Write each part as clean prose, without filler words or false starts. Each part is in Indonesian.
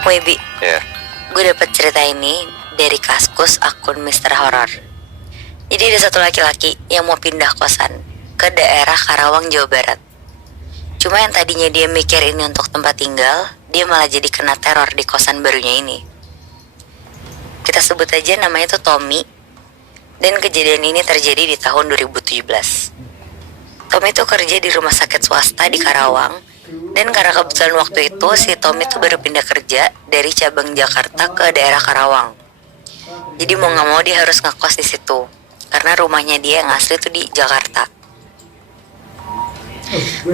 Webi, Ya. gue dapet cerita ini dari Kaskus akun Mister Horror. Jadi ada satu laki-laki yang mau pindah kosan ke daerah Karawang, Jawa Barat. Cuma yang tadinya dia mikir ini untuk tempat tinggal, dia malah jadi kena teror di kosan barunya ini. Kita sebut aja namanya tuh Tommy. Dan kejadian ini terjadi di tahun 2017. Tommy tuh kerja di rumah sakit swasta di Karawang. Dan karena kebetulan waktu itu si Tommy tuh baru pindah kerja dari cabang Jakarta ke daerah Karawang. Jadi mau nggak mau dia harus ngekos di situ karena rumahnya dia yang asli tuh di Jakarta.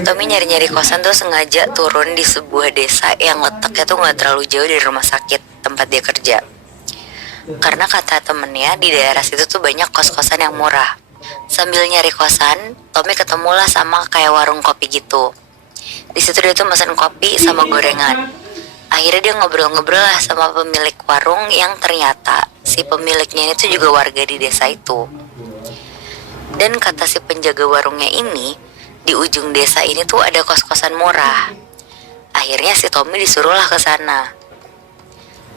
Tommy nyari-nyari kosan tuh sengaja turun di sebuah desa yang letaknya tuh nggak terlalu jauh dari rumah sakit tempat dia kerja. Karena kata temennya di daerah situ tuh banyak kos-kosan yang murah. Sambil nyari kosan, Tommy ketemulah sama kayak warung kopi gitu. Di situ dia tuh pesan kopi sama gorengan. Akhirnya dia ngobrol-ngobrol lah sama pemilik warung yang ternyata si pemiliknya itu juga warga di desa itu. Dan kata si penjaga warungnya ini, di ujung desa ini tuh ada kos-kosan murah. Akhirnya si Tommy disuruhlah ke sana.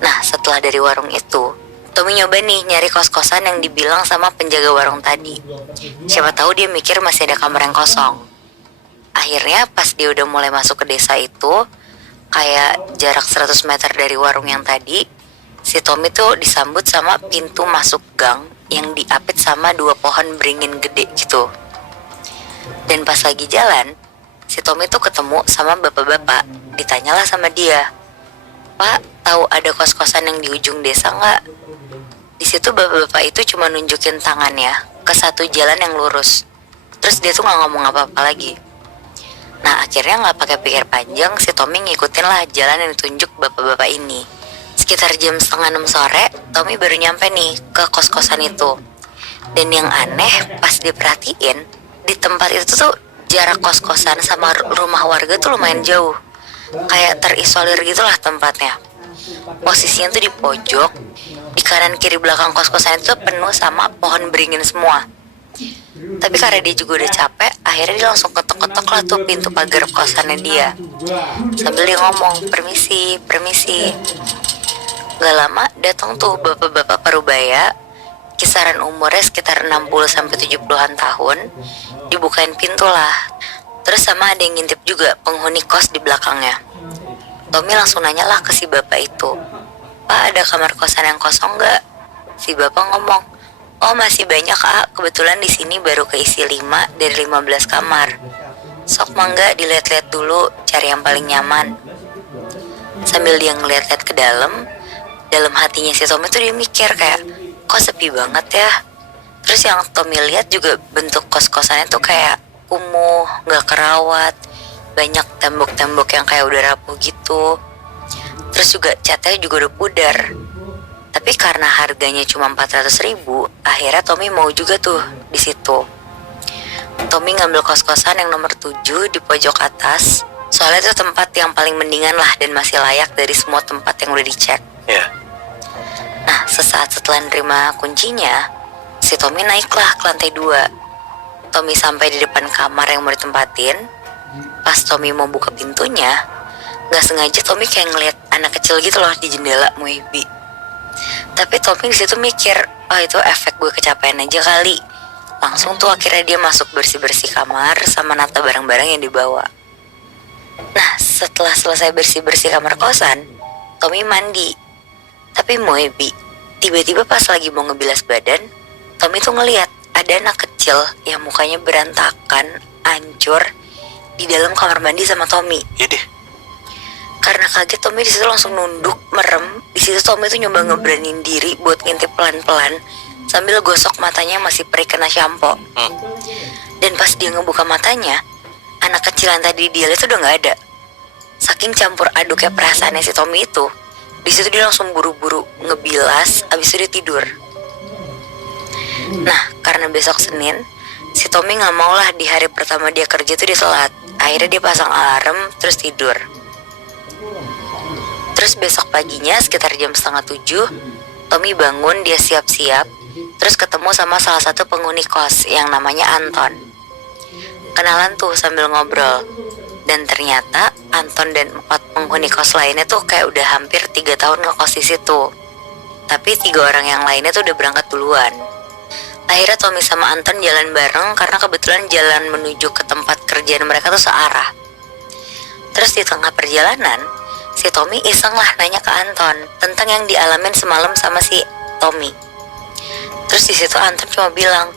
Nah, setelah dari warung itu, Tommy nyoba nih nyari kos-kosan yang dibilang sama penjaga warung tadi. Siapa tahu dia mikir masih ada kamar yang kosong. Akhirnya pas dia udah mulai masuk ke desa itu, kayak jarak 100 meter dari warung yang tadi, si Tommy tuh disambut sama pintu masuk gang yang diapit sama 2 pohon beringin gede gitu. Dan pas lagi jalan, si Tommy tuh ketemu sama bapak-bapak. Ditanyalah sama dia, "Pak, tahu ada kos-kosan yang di ujung desa nggak?" Di situ bapak-bapak itu cuma nunjukin tangannya ke satu jalan yang lurus. Terus dia tuh nggak ngomong apa-apa lagi. Nah akhirnya nggak pakai pikir panjang, si Tommy ngikutin lah jalan yang ditunjuk bapak-bapak ini. Sekitar jam 5:30 sore, Tommy baru nyampe nih ke kos-kosan itu. Dan yang aneh pas diperhatiin, di tempat itu tuh jarak kos-kosan sama rumah warga tuh lumayan jauh. Kayak terisolir gitulah tempatnya. Posisinya tuh di pojok. Di kanan kiri belakang kos-kosan itu penuh sama pohon beringin semua. Tapi karena dia juga udah capek, akhirnya dia langsung ketok-ketok lah tuh pintu pagar kosannya dia. Sambil dia ngomong, "Permisi, permisi." Gak lama datang tuh bapak-bapak parubaya, kisaran umurnya sekitar 60-70-an tahun. Dibukain pintu lah. Terus sama ada yang ngintip juga penghuni kos di belakangnya. Tommy langsung nanya lah ke si bapak itu, "Pak, ada kamar kosan yang kosong nggak?" Si bapak ngomong, "Oh, masih banyak Kak, kebetulan di sini baru keisi 5 dari 15 kamar. Sok mangga dilihat-lihat dulu, cari yang paling nyaman." Sambil dia ngeliat-liat ke dalam hatinya si Tommy tuh dia mikir kayak, kok sepi banget ya. Terus yang Tommy lihat juga bentuk kos-kosannya tuh kayak kumuh, nggak kerawat, banyak tembok-tembok yang kayak udah rapuh gitu. Terus juga catnya juga udah pudar. Tapi karena harganya cuma 400.000, akhirnya Tommy mau juga tuh di situ. Tommy ngambil kos-kosan yang nomor 7 di pojok atas. Soalnya itu tempat yang paling mendingan lah dan masih layak dari semua tempat yang udah dicek. Ya. Nah, sesaat setelah nerima kuncinya, si Tommy naiklah ke lantai 2. Tommy sampai di depan kamar yang mau ditempatin. Pas Tommy mau buka pintunya, gak sengaja Tommy kayak ngeliat anak kecil gitu loh di jendela Muibi. Tapi Tommy disitu mikir, oh itu efek gue kecapean aja kali. Langsung tuh akhirnya dia masuk bersih-bersih kamar sama nata barang-barang yang dibawa. Nah, setelah selesai bersih-bersih kamar kosan, Tommy mandi. Tapi Muibi, tiba-tiba pas lagi mau ngebilas badan, Tommy tuh ngeliat ada anak kecil yang mukanya berantakan, hancur di dalam kamar mandi sama Tommy. Iya deh. Karena kaget, Tommy disitu langsung nunduk, merem. Di situ Tommy tuh nyoba ngeberanin diri buat ngintip pelan-pelan sambil gosok matanya masih perih kena shampoo. Dan pas dia ngebuka matanya, anak kecil yang tadi dia lihat tuh udah nggak ada. Saking campur aduknya perasaannya si Tommy itu, di situ dia langsung buru-buru ngebilas, abis itu dia tidur. Nah, karena besok Senin, si Tommy nggak mau lah di hari pertama dia kerja tuh dia telat. Akhirnya dia pasang alarm terus tidur. Terus besok paginya sekitar jam 6:30, Tommy bangun, dia siap-siap, terus ketemu sama salah satu penghuni kos yang namanya Anton. Kenalan tuh sambil ngobrol. Dan ternyata Anton dan 4 penghuni kos lainnya tuh kayak udah hampir 3 tahun ngekos di situ. Tapi 3 orang yang lainnya tuh udah berangkat duluan. Akhirnya Tommy sama Anton jalan bareng karena kebetulan jalan menuju ke tempat kerjaan mereka tuh searah. Terus di tengah perjalanan, si Tommy iseng lah nanya ke Anton tentang yang dialamin semalam sama si Tommy. Terus di situ Anton cuma bilang,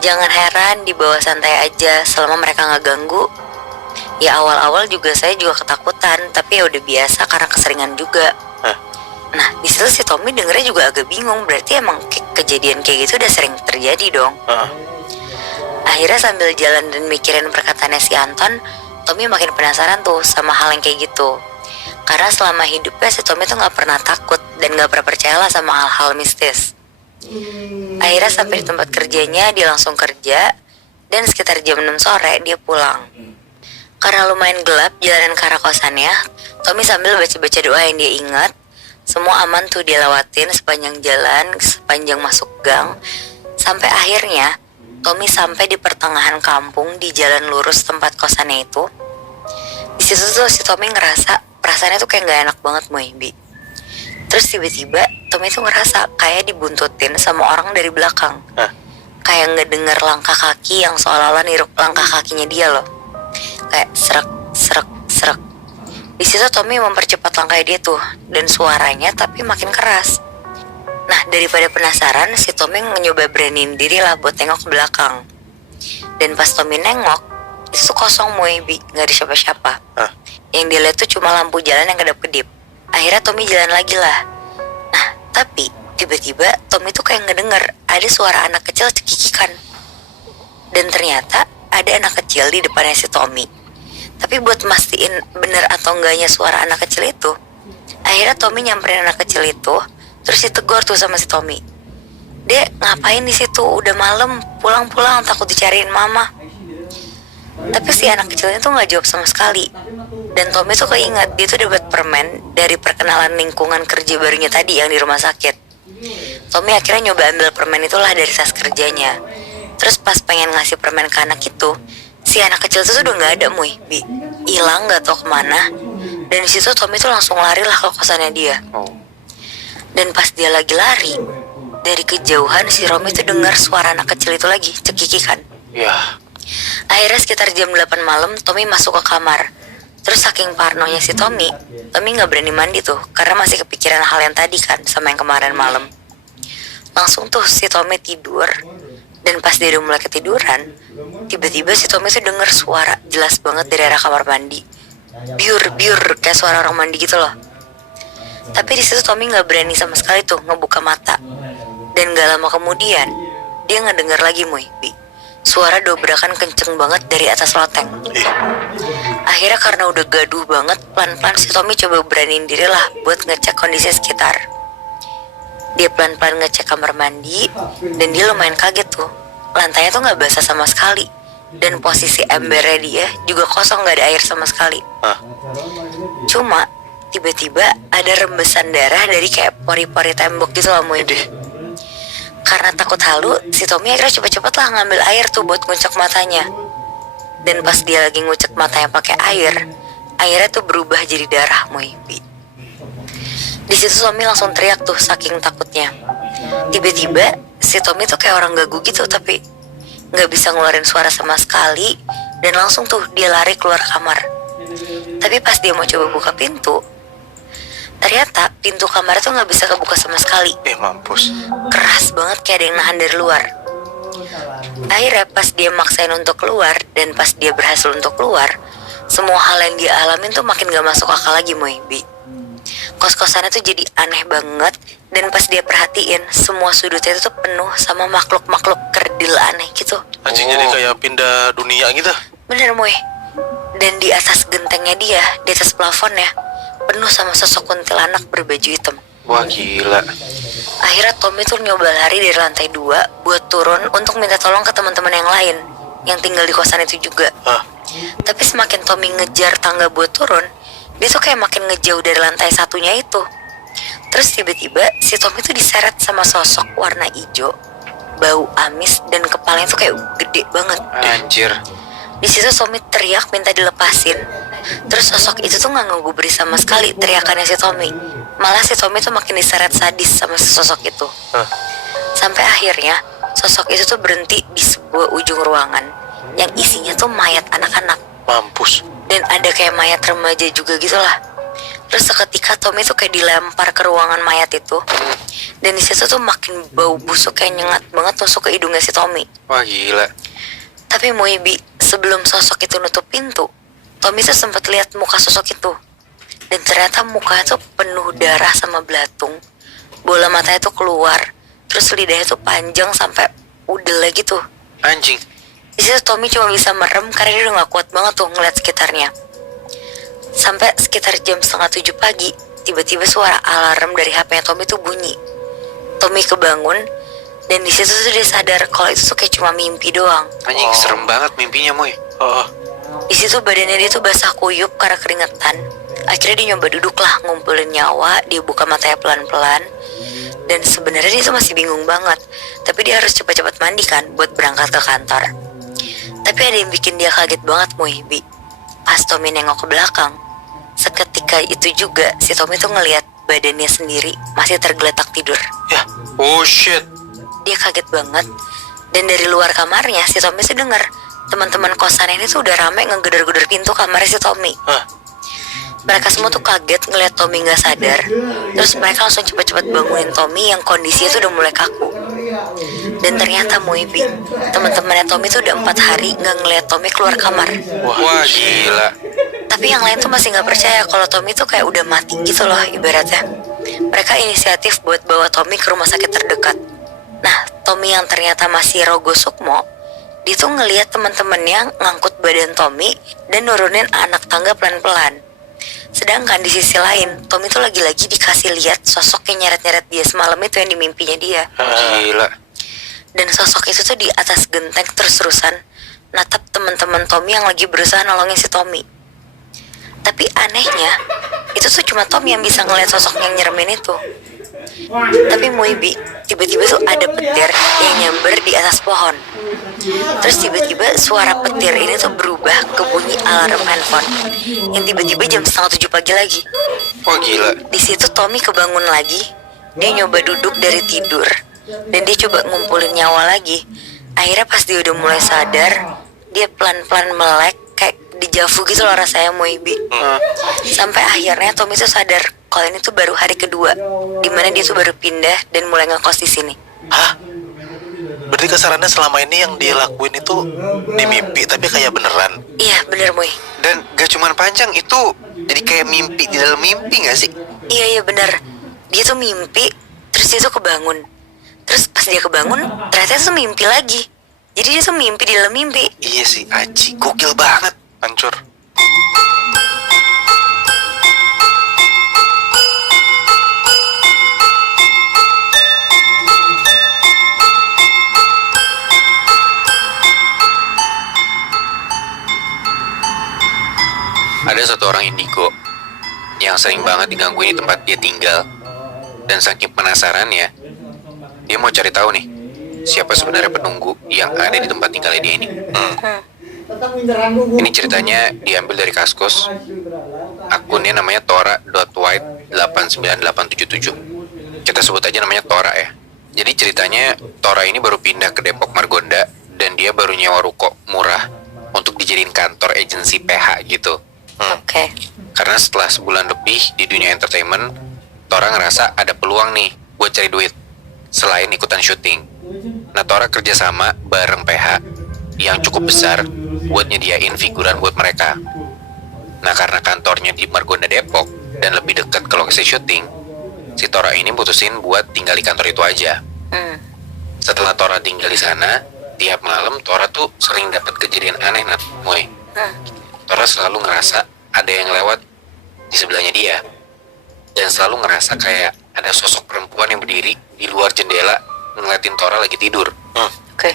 jangan heran, dibawa santai aja selama mereka nggak ganggu. Ya awal-awal juga saya juga ketakutan, tapi ya udah biasa karena keseringan juga. Nah di situ si Tommy dengernya juga agak bingung, berarti emang kejadian kayak gitu udah sering terjadi dong. Akhirnya sambil jalan dan mikirin perkataannya si Anton, Tommy makin penasaran tuh sama hal yang kayak gitu. Karena selama hidupnya si Tommy tuh gak pernah takut dan gak pernah percayalah sama hal-hal mistis. Akhirnya sampai di tempat kerjanya dia langsung kerja, dan sekitar jam 6 sore dia pulang. Karena lumayan gelap jalanan ke arah kosannya, Tommy sambil baca-baca doa yang dia ingat. Semua aman tuh dia lewatin sepanjang jalan, sepanjang masuk gang. Sampai akhirnya Tommy sampai di pertengahan kampung di jalan lurus tempat kosannya itu. Di situ tuh si Tommy ngerasa perasaannya tuh kayak gak enak banget Bi. Terus tiba-tiba Tommy tuh ngerasa kayak dibuntutin sama orang dari belakang. Kayak ngedenger langkah kaki yang seolah-olah niru langkah kakinya dia loh. Kayak serak, serak, serak. Di situ Tommy mempercepat langkah dia tuh, dan suaranya tapi makin keras. Nah daripada penasaran, si Tommy nyoba beraniin diri lah buat tengok ke belakang. Dan pas Tommy nengok, itu tuh kosong Bi, gak ada siapa-siapa. Yang dia lihat tuh cuma lampu jalan yang kedap-kedip. Akhirnya Tommy jalan lagi lah. Nah tapi tiba-tiba Tommy tuh kayak ngedenger ada suara anak kecil cekikikan. Dan ternyata ada anak kecil di depannya si Tommy. Tapi buat mastiin bener atau enggaknya suara anak kecil itu, akhirnya Tommy nyamperin anak kecil itu. Terus ditegur tuh sama si Tommy, "Dek, ngapain di situ? Udah malam, pulang-pulang, takut dicariin mama." Tapi si anak kecilnya tuh nggak jawab sama sekali. Dan Tommy tuh keinget dia tuh dapat permen dari perkenalan lingkungan kerja barunya tadi yang di rumah sakit. Tommy akhirnya nyoba ambil permen itulah dari tas kerjanya. Terus pas pengen ngasih permen ke anak itu, si anak kecil itu tuh udah nggak ada Bi, hilang nggak tau kemana. Dan di situ Tommy tuh langsung lari lah ke kosannya dia. Dan pas dia lagi lari, dari kejauhan si Romi tuh dengar suara anak kecil itu lagi cekikikan. Akhirnya sekitar jam 8 malam Tommy masuk ke kamar. Terus saking parnonya si Tommy nggak berani mandi tuh karena masih kepikiran hal yang tadi kan sama yang kemarin malam. Langsung tuh si Tommy tidur. Dan pas dia udah mulai ketiduran, tiba-tiba si Tommy tuh denger suara jelas banget dari arah kamar mandi. Biur, kayak suara orang mandi gitu loh. Tapi di situ Tommy nggak berani sama sekali tuh ngebuka mata. Dan gak lama kemudian dia ngedenger lagi Bi, suara dobrakan kenceng banget dari atas loteng. Akhirnya karena udah gaduh banget, pelan-pelan si Tommy coba beraniin diri lah buat ngecek kondisi sekitar. Dia pelan-pelan ngecek kamar mandi, dan dia lumayan kaget tuh. Lantainya tuh gak basah sama sekali. Dan posisi embernya dia juga kosong, gak ada air sama sekali. Cuma tiba-tiba ada rembesan darah dari kayak pori-pori tembok gitu loh Karena takut halu, si Tommy akhirnya cepet-cepet lah ngambil air tuh buat ngucek matanya. Dan pas dia lagi ngucek matanya pakai air, airnya tuh berubah jadi darah Bi. Di situ Tommy langsung teriak tuh saking takutnya. Tiba-tiba si Tommy tuh kayak orang gagu gitu, tapi nggak bisa ngeluarin suara sama sekali. Dan langsung tuh dia lari keluar kamar. Tapi pas dia mau coba buka pintu, ternyata pintu kamar tuh nggak bisa kebuka sama sekali. Mampus. Keras banget kayak ada yang nahan dari luar. Akhirnya pas dia maksain untuk keluar, dan pas dia berhasil untuk keluar, semua hal yang dia alamin tuh makin gak masuk akal lagi Bi. Kos-kosannya tuh jadi aneh banget. Dan pas dia perhatiin, semua sudutnya itu tuh penuh sama makhluk-makhluk kerdil aneh gitu. Anjing jadi kayak pindah dunia gitu. Bener Dan di atas gentengnya dia, di atas plafonnya, penuh sama sosok kuntilanak berbaju hitam. Wah gila. Akhirnya Tommy tuh nyoba lari dari lantai 2 buat turun untuk minta tolong ke teman-teman yang lain yang tinggal di kosan itu juga. Tapi semakin Tommy ngejar tangga buat turun, dia tuh kayak makin ngejauh dari lantai satunya itu. Terus tiba-tiba si Tommy tuh diseret sama sosok warna hijau, bau amis, dan kepalanya tuh kayak gede banget. Anjir. Di situ Tommy teriak minta dilepasin. Terus sosok itu tuh nggak ngegubris sama sekali teriakannya si Tommy. Malah si Tommy tuh makin diseret sadis sama si sosok itu. Hah? Sampai akhirnya sosok itu tuh berhenti di sebuah ujung ruangan yang isinya tuh mayat anak-anak. Mampus. Dan ada kayak mayat remaja juga gitu lah. Terus seketika Tommy tuh kayak dilempar ke ruangan mayat itu. Dan di situ tuh makin bau busuk kayak nyengat banget tusuk ke hidungnya si Tommy. Wah gila. Tapi Moibi, sebelum sosok itu nutup pintu, Tommy tuh sempat lihat muka sosok itu. Dan ternyata mukanya tuh penuh darah sama belatung. Bola matanya tuh keluar. Terus lidahnya tuh panjang sampai udel lagi tuh. Anjing. Di situ Tommy cuma bisa merem karena dia udah gak kuat banget tuh ngeliat sekitarnya. Sampai sekitar jam 6:30 pagi, tiba-tiba suara alarm dari HP-nya Tommy tuh bunyi. Tommy kebangun, dan di situ tuh dia sadar kalau itu tuh kayak cuma mimpi doang. Anjing, serem banget mimpinya, Moy. Oh, Di situ badannya dia tuh basah kuyup karena keringetan. Akhirnya dia nyoba duduk lah, ngumpulin nyawa, dia buka matanya pelan-pelan. Dan sebenarnya dia tuh masih bingung banget, tapi dia harus cepat-cepat mandi kan buat berangkat ke kantor. Tapi ada yang bikin dia kaget banget, Muhibi. Pas Tommy nengok ke belakang, seketika itu juga si Tommy tuh ngelihat badannya sendiri masih tergeletak tidur. ya. Oh shit. Dia kaget banget. Dan dari luar kamarnya si Tommy sih dengar teman-teman kosan ini tuh udah rame ngegedor-gedor pintu kamarnya si Tommy. Hah? Mereka semua tuh kaget ngeliat Tommy nggak sadar. Terus mereka langsung cepat-cepat bangunin Tommy yang kondisinya tuh udah mulai kaku. Dan ternyata Muibi, teman-temannya Tommy tuh udah 4 hari nggak ngeliat Tommy keluar kamar. Wah, gila. Tapi yang lain tuh masih nggak percaya kalau Tommy tuh kayak udah mati gitu loh ibaratnya. Mereka inisiatif buat bawa Tommy ke rumah sakit terdekat. Nah, Tommy yang ternyata masih Rogo Sukmo, dia tuh ngeliat teman-temannya ngangkut badan Tommy dan nurunin anak tangga pelan-pelan. Sedangkan di sisi lain, Tommy tuh lagi-lagi dikasih lihat sosok yang nyeret-nyeret dia semalam itu yang di mimpinya dia. Gila. Dan sosok itu tuh di atas genteng terus-terusan natap teman-teman Tommy yang lagi berusaha nolongin si Tommy. Tapi anehnya, itu tuh cuma Tommy yang bisa ngeliat sosok yang nyeremin itu. Tapi Muibi, tiba-tiba tuh ada petir yang nyamber di atas pohon. Terus tiba-tiba suara petir ini tuh berubah ke bunyi alarm handphone yang tiba-tiba jam 6:30 pagi lagi. Wah, gila. Di situ Tommy kebangun lagi. Dia nyoba duduk dari tidur dan dia coba ngumpulin nyawa lagi. Akhirnya pas dia udah mulai sadar, dia pelan-pelan melek kayak dejavu gitu loh rasanya Moibi. Sampai akhirnya Tommy tuh sadar kalau ini tuh baru hari kedua dimana dia tuh baru pindah dan mulai ngekos di sini. Hah? Berarti kasarannya selama ini yang dia lakuin itu di mimpi tapi kayak beneran. Iya bener Moy. Dan gak cuman panjang, itu jadi kayak mimpi di dalam mimpi gak sih? Iya bener. Dia tuh mimpi, terus dia tuh kebangun. Terus pas dia kebangun, ternyata itu mimpi lagi. Jadi dia tuh mimpi di dalam mimpi. Iya sih, Aji, gokil banget. Hancur. Ada satu orang indigo yang sering banget digangguin di tempat dia tinggal. Dan saking penasarannya, dia mau cari tahu nih, siapa sebenarnya penunggu yang ada di tempat tinggalnya dia ini. Ini ceritanya diambil dari Kaskus. Akunnya namanya tora.white89877. Kita sebut aja namanya Tora ya. Jadi ceritanya Tora ini baru pindah ke Depok Margonda dan dia baru nyewa ruko murah untuk dijadiin kantor agensi PH gitu. Oke. Karena setelah sebulan lebih di dunia entertainment, Tora ngerasa ada peluang nih buat cari duit selain ikutan syuting. Nah, Tora kerjasama bareng PH yang cukup besar buat nyediain figuran buat mereka. Nah, karena kantornya di Margonda Depok dan lebih dekat ke lokasi syuting, si Tora ini putusin buat tinggal di kantor itu aja. Setelah Tora tinggal di sana, tiap malam Tora tuh sering dapat kejadian aneh, Nat, Moy. Tora selalu ngerasa ada yang lewat di sebelahnya dia. Dan selalu ngerasa kayak ada sosok perempuan yang berdiri di luar jendela ngeliatin Tora lagi tidur. Oke.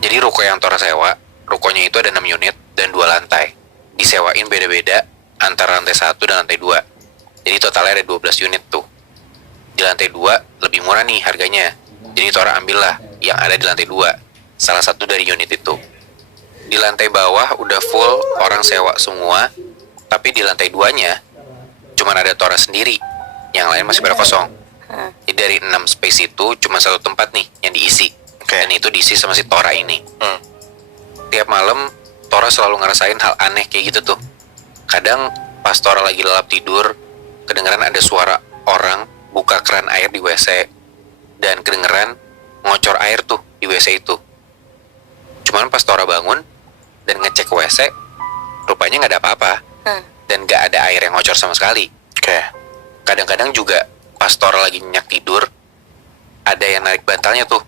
Jadi ruko yang Tora sewa, rukonya itu ada 6 unit dan 2 lantai. Disewain beda-beda antara lantai 1 dan lantai 2. Jadi totalnya ada 12 unit tuh. Di lantai 2 lebih murah nih harganya. Jadi Tora ambillah yang ada di lantai 2, salah satu dari unit itu. Di Di lantai bawah udah full orang sewa semua, tapi di lantai 2-nya cuman ada Tora sendiri, yang lain masih pada kosong. Jadi dari 6 space itu cuma satu tempat nih yang diisi. Dan itu diisi sama si Tora ini. Tiap malam Tora selalu ngerasain hal aneh kayak gitu tuh. Kadang pas Tora lagi lelap tidur, kedengeran ada suara orang buka keran air di WC, dan kedengeran ngocor air tuh di WC itu. Cuman pas Tora bangun dan ngecek ke WC, rupanya nggak ada apa-apa. Dan nggak ada air yang ngocor sama sekali. Kadang-kadang juga pas Tora lagi nyenyak tidur, ada yang narik bantalnya tuh.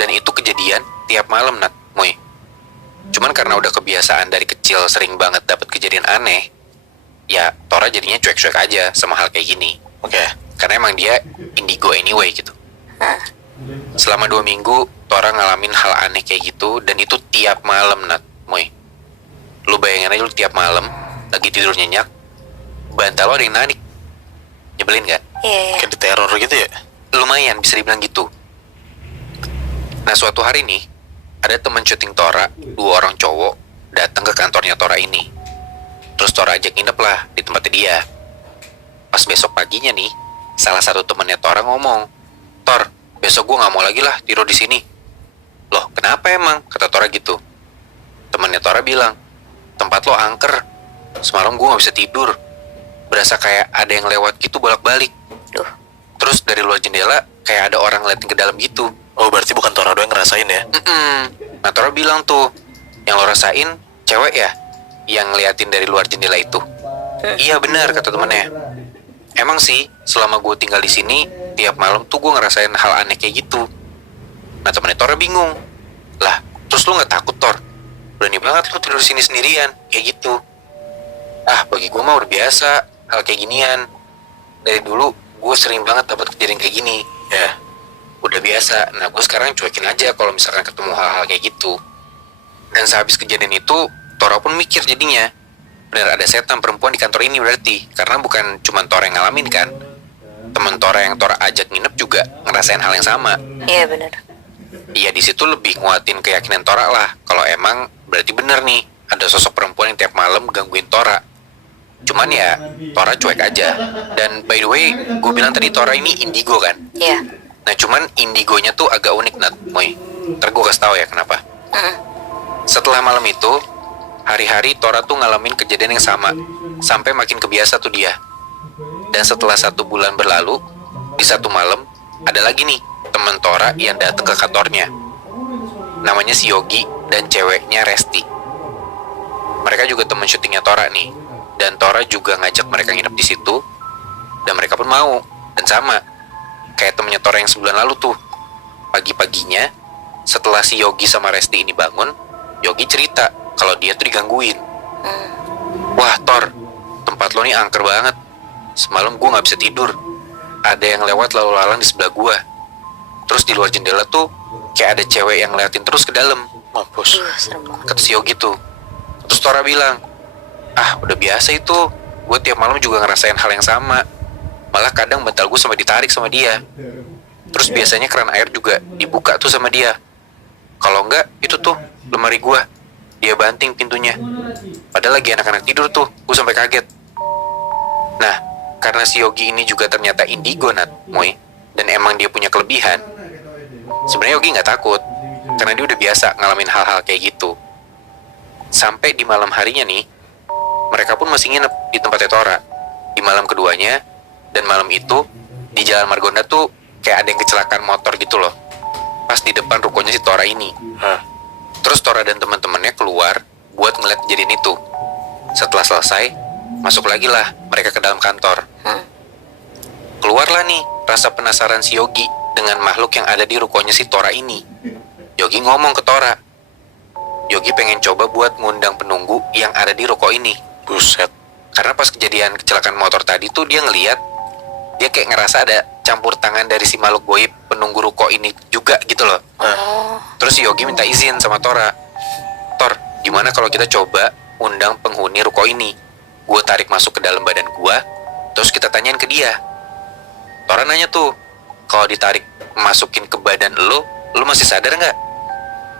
Dan itu kejadian tiap malam, Nat, Moy. Cuman karena udah kebiasaan dari kecil sering banget dapet kejadian aneh, ya Tora jadinya cuek-cuek aja sama hal kayak gini. Karena emang dia indigo anyway gitu. Selama 2 minggu Tora ngalamin hal aneh kayak gitu, dan itu tiap malam, Nat, Moy. Lu bayangin aja, lu tiap malam lagi tidur nyenyak, bantal lo ada yang narik. Nyebelin kan? Kayak di teror gitu ya? Lumayan bisa dibilang gitu. Nah, suatu hari nih, ada teman syuting Tora, 2 orang cowok, datang ke kantornya Tora ini. Terus Tora ajak nginep lah di tempatnya dia. Pas besok paginya nih, salah satu temannya Tora ngomong, "Tor, besok gue nggak mau lagi lah tidur di sini." "Loh, kenapa emang?" kata Tora gitu. Temannya Tora bilang, "Tempat lo angker. Semalam gue nggak bisa tidur. Berasa kayak ada yang lewat gitu bolak-balik. Terus dari luar jendela kayak ada orang ngeliatin ke dalam gitu." Oh, berarti bukan Tora doang yang ngerasain ya? Nah, Tora bilang tuh, "Yang lo rasain cewek ya yang ngeliatin dari luar jendela itu?" "Iya benar," kata temennya. "Emang sih selama gue tinggal di sini tiap malam tuh gue ngerasain hal aneh kayak gitu." Nah, temennya Tora bingung. "Lah, terus lo nggak takut, Tor? Berani banget lo tidur di sini sendirian kayak gitu." "Ah, bagi gue mah udah biasa hal kayak ginian. Dari dulu gue sering banget dapat kejadian kayak gini. Ya, udah biasa. Nah, gue sekarang cuekin aja kalau misalkan ketemu hal-hal kayak gitu." Dan sehabis kejadian itu, Tora pun mikir jadinya, bener ada setan perempuan di kantor ini berarti. Karena bukan cuma Tora yang ngalamin kan. Temen Tora yang Tora ajak nginep juga ngerasain hal yang sama. Iya benar. Iya, di situ lebih nguatin keyakinan Tora lah. Kalau emang berarti bener nih, ada sosok perempuan yang tiap malam gangguin Tora. Cuman ya, Tora cuek aja. Dan by the way, gue bilang tadi Tora ini indigo kan? Iya. Nah, cuman indigonya tuh agak unik, Nat, Moy. Ntar gue kasih tau ya kenapa. Setelah malam itu, hari-hari Tora tuh ngalamin kejadian yang sama. Sampai makin kebiasa tuh dia. Dan setelah 1 bulan berlalu, di satu malam, ada lagi nih temen Tora yang datang ke kantornya. Namanya si Yogi dan ceweknya Resti. Mereka juga temen syutingnya Tora nih. Dan Tora juga ngajak mereka nginep di situ. Dan mereka pun mau. Dan sama, kayak temennya Tora yang sebulan lalu tuh. Pagi-paginya, setelah si Yogi sama Resti ini bangun, Yogi cerita kalau dia tuh digangguin. "Wah, Tor, tempat lo nih angker banget. Semalam gue gak bisa tidur. Ada yang lewat lalu lalang di sebelah gue. Terus di luar jendela tuh kayak ada cewek yang ngeliatin terus ke dalam." Mampus. Serem banget. Kata si Yogi tuh. Terus Tora bilang, "Ah, udah biasa itu. Gue tiap malam juga ngerasain hal yang sama. Malah kadang bantal gue sampai ditarik sama dia. Terus biasanya keran air juga dibuka tuh sama dia. Kalau enggak, itu tuh lemari gue. Dia banting pintunya. Padahal lagi anak-anak tidur tuh. Gue sampai kaget." Nah, karena si Yogi ini juga ternyata indigo, Nat, Moy. Dan emang dia punya kelebihan. Sebenarnya Yogi nggak takut. Karena dia udah biasa ngalamin hal-hal kayak gitu. Sampai di malam harinya nih, mereka pun masih nginep di tempatnya Tora. Di malam keduanya, dan malam itu, di Jalan Margonda tuh kayak ada yang kecelakaan motor gitu loh. Pas di depan rukonya si Tora ini. Terus Tora dan teman-temannya keluar buat ngeliat kejadian itu. Setelah selesai, masuk lagi lah mereka ke dalam kantor. Keluarlah nih rasa penasaran si Yogi dengan makhluk yang ada di rukonya si Tora ini. Yogi ngomong ke Tora, Yogi pengen coba buat ngundang penunggu yang ada di ruko ini. Buset. Karena pas kejadian kecelakaan motor tadi tuh dia ngeliat, dia kayak ngerasa ada campur tangan dari si makhluk goib penunggu ruko ini juga gitu loh. Terus si Yogi minta izin sama Tora. "Tor, gimana kalau kita coba undang penghuni ruko ini? Gue tarik masuk ke dalam badan gue, terus kita tanyain ke dia." Tora nanya tuh, "Kalau ditarik masukin ke badan lo masih sadar nggak?"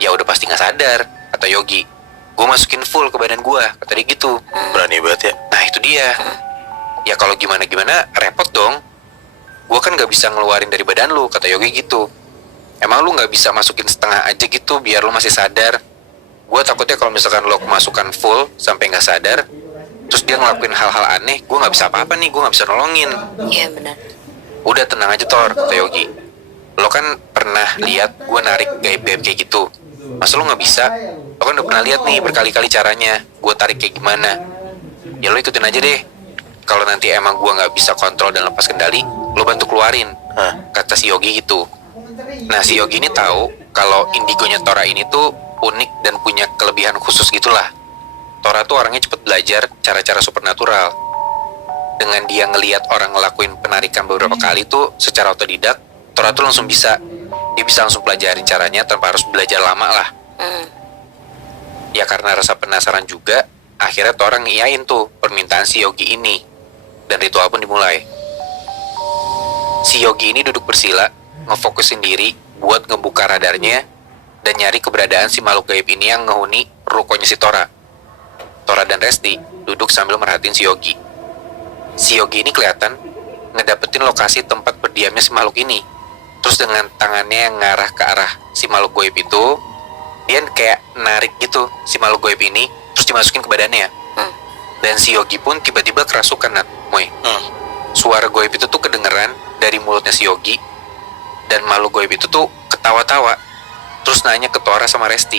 "Ya udah pasti nggak sadar," kata Yogi. gue masukin full ke badan gue, kata dia gitu. Berani banget ya. Nah itu dia. Ya kalau gimana-gimana repot dong. Gue kan gak bisa ngeluarin dari badan lu, kata Yogi gitu. Emang lu gak bisa masukin setengah aja gitu biar lu masih sadar? Gue takutnya kalau misalkan lo kemasukan full sampai gak sadar, terus dia ngelakuin hal-hal aneh, gue gak bisa apa-apa nih, gue gak bisa nolongin. Iya benar. Udah tenang aja Thor, kata Yogi. Lo kan pernah lihat gue narik gaib-gaib kayak gitu. Masa lo gak bisa? Lo kan udah pernah lihat nih berkali-kali caranya gue tarik kayak gimana. Ya lo ikutin aja deh. Kalau nanti emang gue gak bisa kontrol dan lepas kendali, lo bantu keluarin, kata si Yogi gitu. Nah si Yogi ini tahu kalau indigonya Tora ini tuh unik dan punya kelebihan khusus gitulah. Tora tuh orangnya cepet belajar cara-cara supernatural. Dengan dia ngelihat orang ngelakuin penarikan beberapa kali tuh secara otodidak, Tora tuh langsung bisa. Dia bisa langsung pelajarin caranya tanpa harus belajar lama lah. Ya karena rasa penasaran juga, akhirnya Tora ngiyain tuh permintaan si Yogi ini. Dan ritual pun dimulai. Si Yogi ini duduk bersila, ngefokusin diri buat ngebuka radarnya dan nyari keberadaan si makhluk gaib ini yang ngehuni rukonya si Tora. Tora dan Resti duduk sambil merhatiin si Yogi. Si Yogi ini kelihatan ngedapetin lokasi tempat berdiamnya si makhluk ini. Terus dengan tangannya yang ngarah ke arah si makhluk gaib itu, dia kayak narik gitu si makhluk gaib ini, terus dimasukin ke badannya. Dan si Yogi pun tiba-tiba kerasukan, Nat, Moy. Suara gaib itu tuh kedengeran dari mulutnya si Yogi. Dan makhluk gaib itu tuh ketawa-tawa, terus nanya ke Tora sama Resti.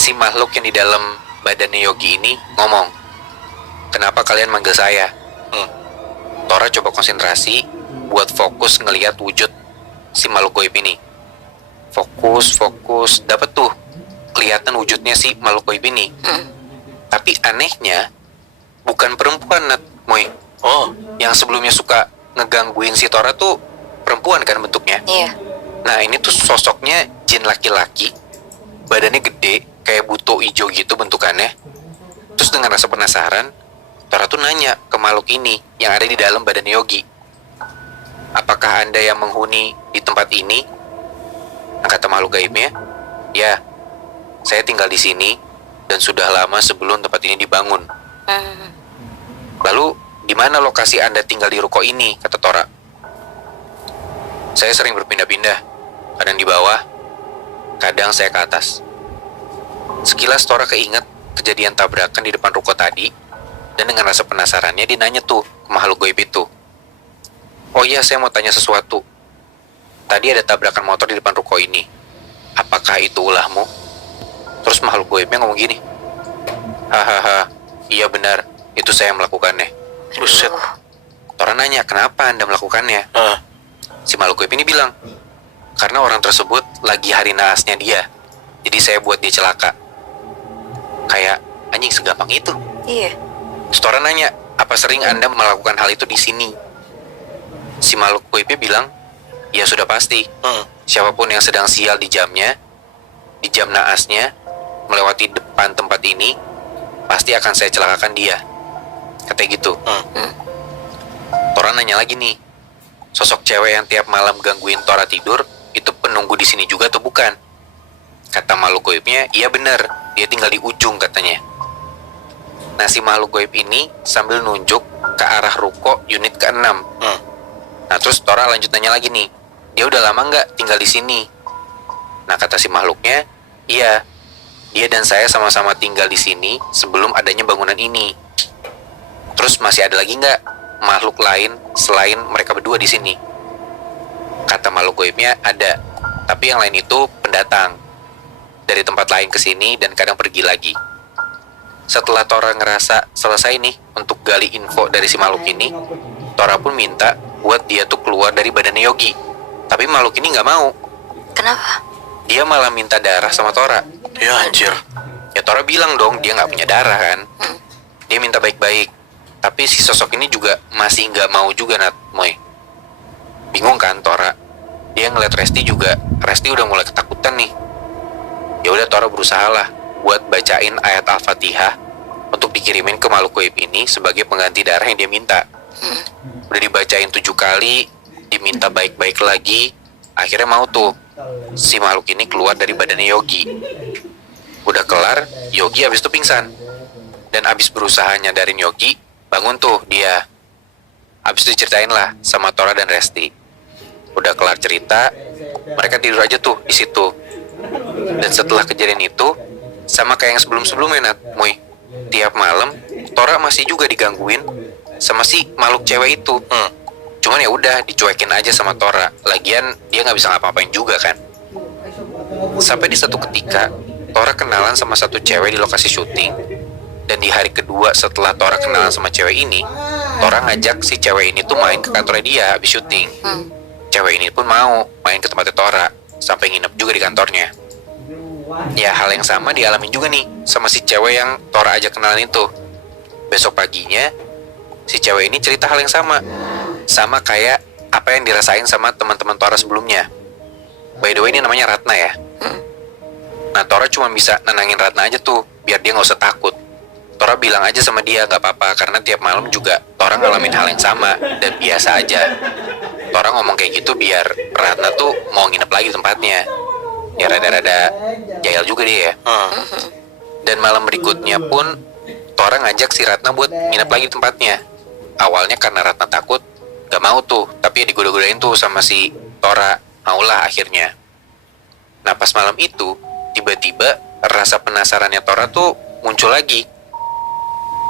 Si makhluk yang di dalam badannya Yogi ini ngomong, "Kenapa kalian manggil saya?" Tora coba konsentrasi buat fokus ngelihat wujud si makhluk gaib ini. Fokus, dapet tuh kelihatan wujudnya si makhluk gaib ini. Tapi anehnya bukan perempuan, Nat, Moy. Yang sebelumnya suka ngegangguin si Tora tuh perempuan kan bentuknya. Iya. Nah ini tuh sosoknya jin laki-laki, badannya gede kayak buto ijo gitu bentukannya. Terus dengan rasa penasaran, Tora tuh nanya ke makhluk ini yang ada di dalam badan Yogi, "Apakah Anda yang menghuni di tempat ini?" Nah, kata makhluk gaibnya, "Ya, saya tinggal di sini dan sudah lama sebelum tempat ini dibangun." "Lalu di mana lokasi Anda tinggal di ruko ini?" kata Tora. "Saya sering berpindah-pindah, kadang di bawah, kadang saya ke atas." Sekilas Tora keinget kejadian tabrakan di depan ruko tadi, dan dengan rasa penasarannya dia nanya tuh ke makhluk gaib itu, "Oh iya, saya mau tanya sesuatu. Tadi ada tabrakan motor di depan ruko ini. Apakah itu ulahmu?" Terus makhluk gaibnya ngomong gini, "Hahaha, iya benar, itu saya yang melakukannya." Buset. Tora nanya, "Kenapa Anda melakukannya?" Si makhluk gaib ini bilang, "Karena orang tersebut lagi hari naasnya dia, jadi saya buat dia celaka." Kayak anjing segampang itu. Iya. Terus Tora nanya, "Apa sering Anda melakukan hal itu di sini?" Si makhluk gaibnya bilang, "Ya sudah pasti. Siapapun yang sedang sial di jamnya, di jam naasnya, melewati depan tempat ini, pasti akan saya celakakan dia." Katanya gitu. Tora nanya lagi nih, "Sosok cewek yang tiap malam gangguin Tora tidur, itu penunggu di sini juga atau bukan?" Kata makhluk gaibnya, "Iya benar, dia tinggal di ujung," katanya. Nah si makhluk gaib ini sambil nunjuk ke arah ruko unit ke-6. Nah terus Tora lanjut nanya lagi nih, "Dia udah lama nggak tinggal di sini?" Nah kata si makhluknya, "Iya, dia dan saya sama-sama tinggal di sini sebelum adanya bangunan ini." "Terus masih ada lagi nggak makhluk lain selain mereka berdua di sini?" Kata makhluk gaibnya, "Ada, tapi yang lain itu pendatang dari tempat lain ke sini dan kadang pergi lagi." Setelah Tora ngerasa selesai nih untuk gali info dari si makhluk ini, Tora pun minta buat dia tuh keluar dari badannya Yogi. Tapi makhluk ini nggak mau. Kenapa? Dia malah minta darah sama Tora. Ya anjir. Ya Tora bilang dong dia nggak punya darah kan. Dia minta baik-baik. Tapi si sosok ini juga masih nggak mau juga, Nat, Moy. Bingung kan Tora. Dia ngeliat Resti juga. Resti udah mulai ketakutan nih. Ya udah Tora berusaha lah buat bacain ayat Al-Fatihah untuk dikirimin ke makhluk gaib ini sebagai pengganti darah yang dia minta. Udah dibacain 7 kali, diminta baik-baik lagi, akhirnya mau tuh si makhluk ini keluar dari badannya Yogi. Udah kelar, Yogi abis itu pingsan. Dan abis berusaha nyadarin Yogi, bangun tuh dia. Abis itu diceritain lah sama Tora dan Resti. Udah kelar cerita, mereka tidur aja tuh di situ. Dan setelah kejadian itu, sama kayak yang sebelum-sebelumnya Nat, Moy. Tiap malam, Tora masih juga digangguin sama si makhluk cewek itu. Cuman ya udah dicuekin aja sama Tora. Lagian dia nggak bisa ngapa-ngapain juga kan. Sampai di satu ketika, Tora kenalan sama satu cewek di lokasi syuting. Dan di hari kedua setelah Tora kenalan sama cewek ini, Tora ngajak si cewek ini tuh main ke kantornya dia habis syuting. Cewek ini pun mau main ke tempatnya Tora, sampai nginep juga di kantornya. Ya hal yang sama dialamin juga nih sama si cewek yang Tora ajak kenalan itu. Besok paginya, si cewek ini cerita hal yang sama. Sama kayak apa yang dirasain sama teman-teman Tora sebelumnya. By the way ini namanya Ratna ya. Nah Tora cuma bisa nenangin Ratna aja tuh, biar dia gak usah takut. Tora bilang aja sama dia gak apa-apa, karena tiap malam juga Tora ngalamin hal yang sama, dan biasa aja. Tora ngomong kayak gitu biar Ratna tuh mau nginep lagi di tempatnya. Ya rada-rada jahil juga dia ya. Dan malam berikutnya pun Tora ngajak si Ratna buat nginep lagi di tempatnya. Awalnya karena Ratna takut, gak mau tuh, tapi ya digoda-godain tuh sama si Tora. Maulah akhirnya. Nah pas malam itu, tiba-tiba rasa penasarannya Tora tuh muncul lagi.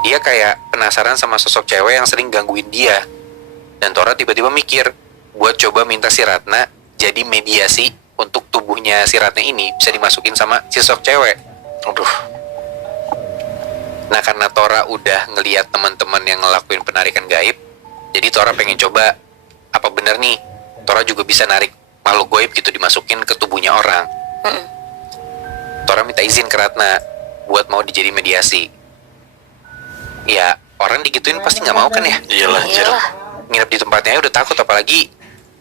Dia kayak penasaran sama sosok cewek yang sering gangguin dia. Dan Tora tiba-tiba mikir buat coba minta si Ratna jadi mediasi untuk tubuhnya si Ratna ini bisa dimasukin sama si sosok cewek. Aduh. Nah karena Tora udah ngeliat teman-teman yang ngelakuin penarikan gaib, jadi Tora pengen coba apa bener nih Tora juga bisa narik makhluk gaib gitu dimasukin ke tubuhnya orang. Tora minta izin ke Ratna buat mau dijadi mediasi. Ya orang digituin pasti nggak mau kan ya? Iyalah, Nginep di tempatnya udah takut, apalagi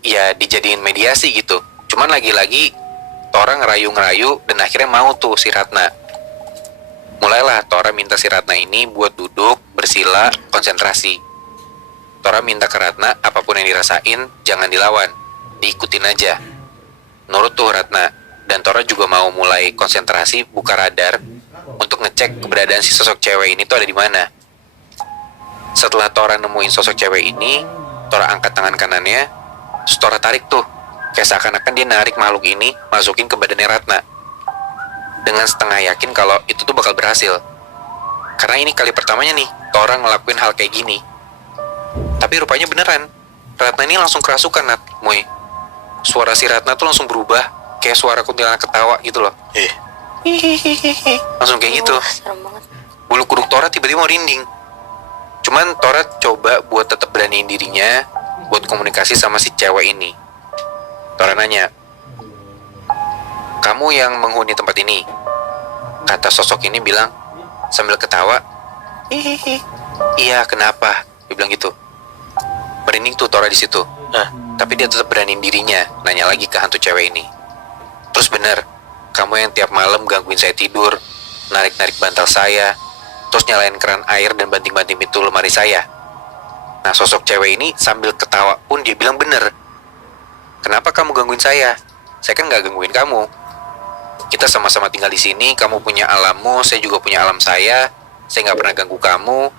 ya dijadiin mediasi gitu. Cuman lagi-lagi Tora ngerayu-ngerayu dan akhirnya mau tuh si Ratna. Mulailah Tora minta si Ratna ini buat duduk, bersila, konsentrasi. Tora minta ke Ratna apapun yang dirasain jangan dilawan, diikutin aja. Nurut tuh Ratna. Dan Tora juga mau mulai konsentrasi buka radar untuk ngecek keberadaan si sosok cewek ini tuh ada di mana. Setelah Tora nemuin sosok cewek ini, Tora angkat tangan kanannya, terus Tora tarik tuh. Kayak seakan-akan dia narik makhluk ini masukin ke badannya Ratna. Dengan setengah yakin kalau itu tuh bakal berhasil. Karena ini kali pertamanya nih, Tora ngelakuin hal kayak gini. Tapi rupanya beneran. Ratna ini langsung kerasukan, Nat, Moy. Suara si Ratna tuh langsung berubah, kayak suara kuntilanak ketawa gitu loh. Hihihihi. Langsung kayak gitu. Serem banget. Bulu kuduk Tora tiba-tiba merinding. Cuman Tora coba buat tetap beraniin dirinya buat komunikasi sama si cewek ini. Tora nanya, "Kamu yang menghuni tempat ini?" Kata sosok ini bilang sambil ketawa, "Hihihi. Iya, kenapa?" Dia bilang gitu. Merinding tuh Tora di situ. Tapi dia tetap beraniin dirinya nanya lagi ke hantu cewek ini. "Terus bener, kamu yang tiap malam gangguin saya tidur, narik-narik bantal saya, terus nyalain keran air dan banting-banting pintu lemari saya?" Nah sosok cewek ini sambil ketawa pun dia bilang bener. "Kenapa kamu gangguin saya? Saya kan gak gangguin kamu. Kita sama-sama tinggal di sini, kamu punya alammu, saya juga punya alam saya gak pernah ganggu kamu.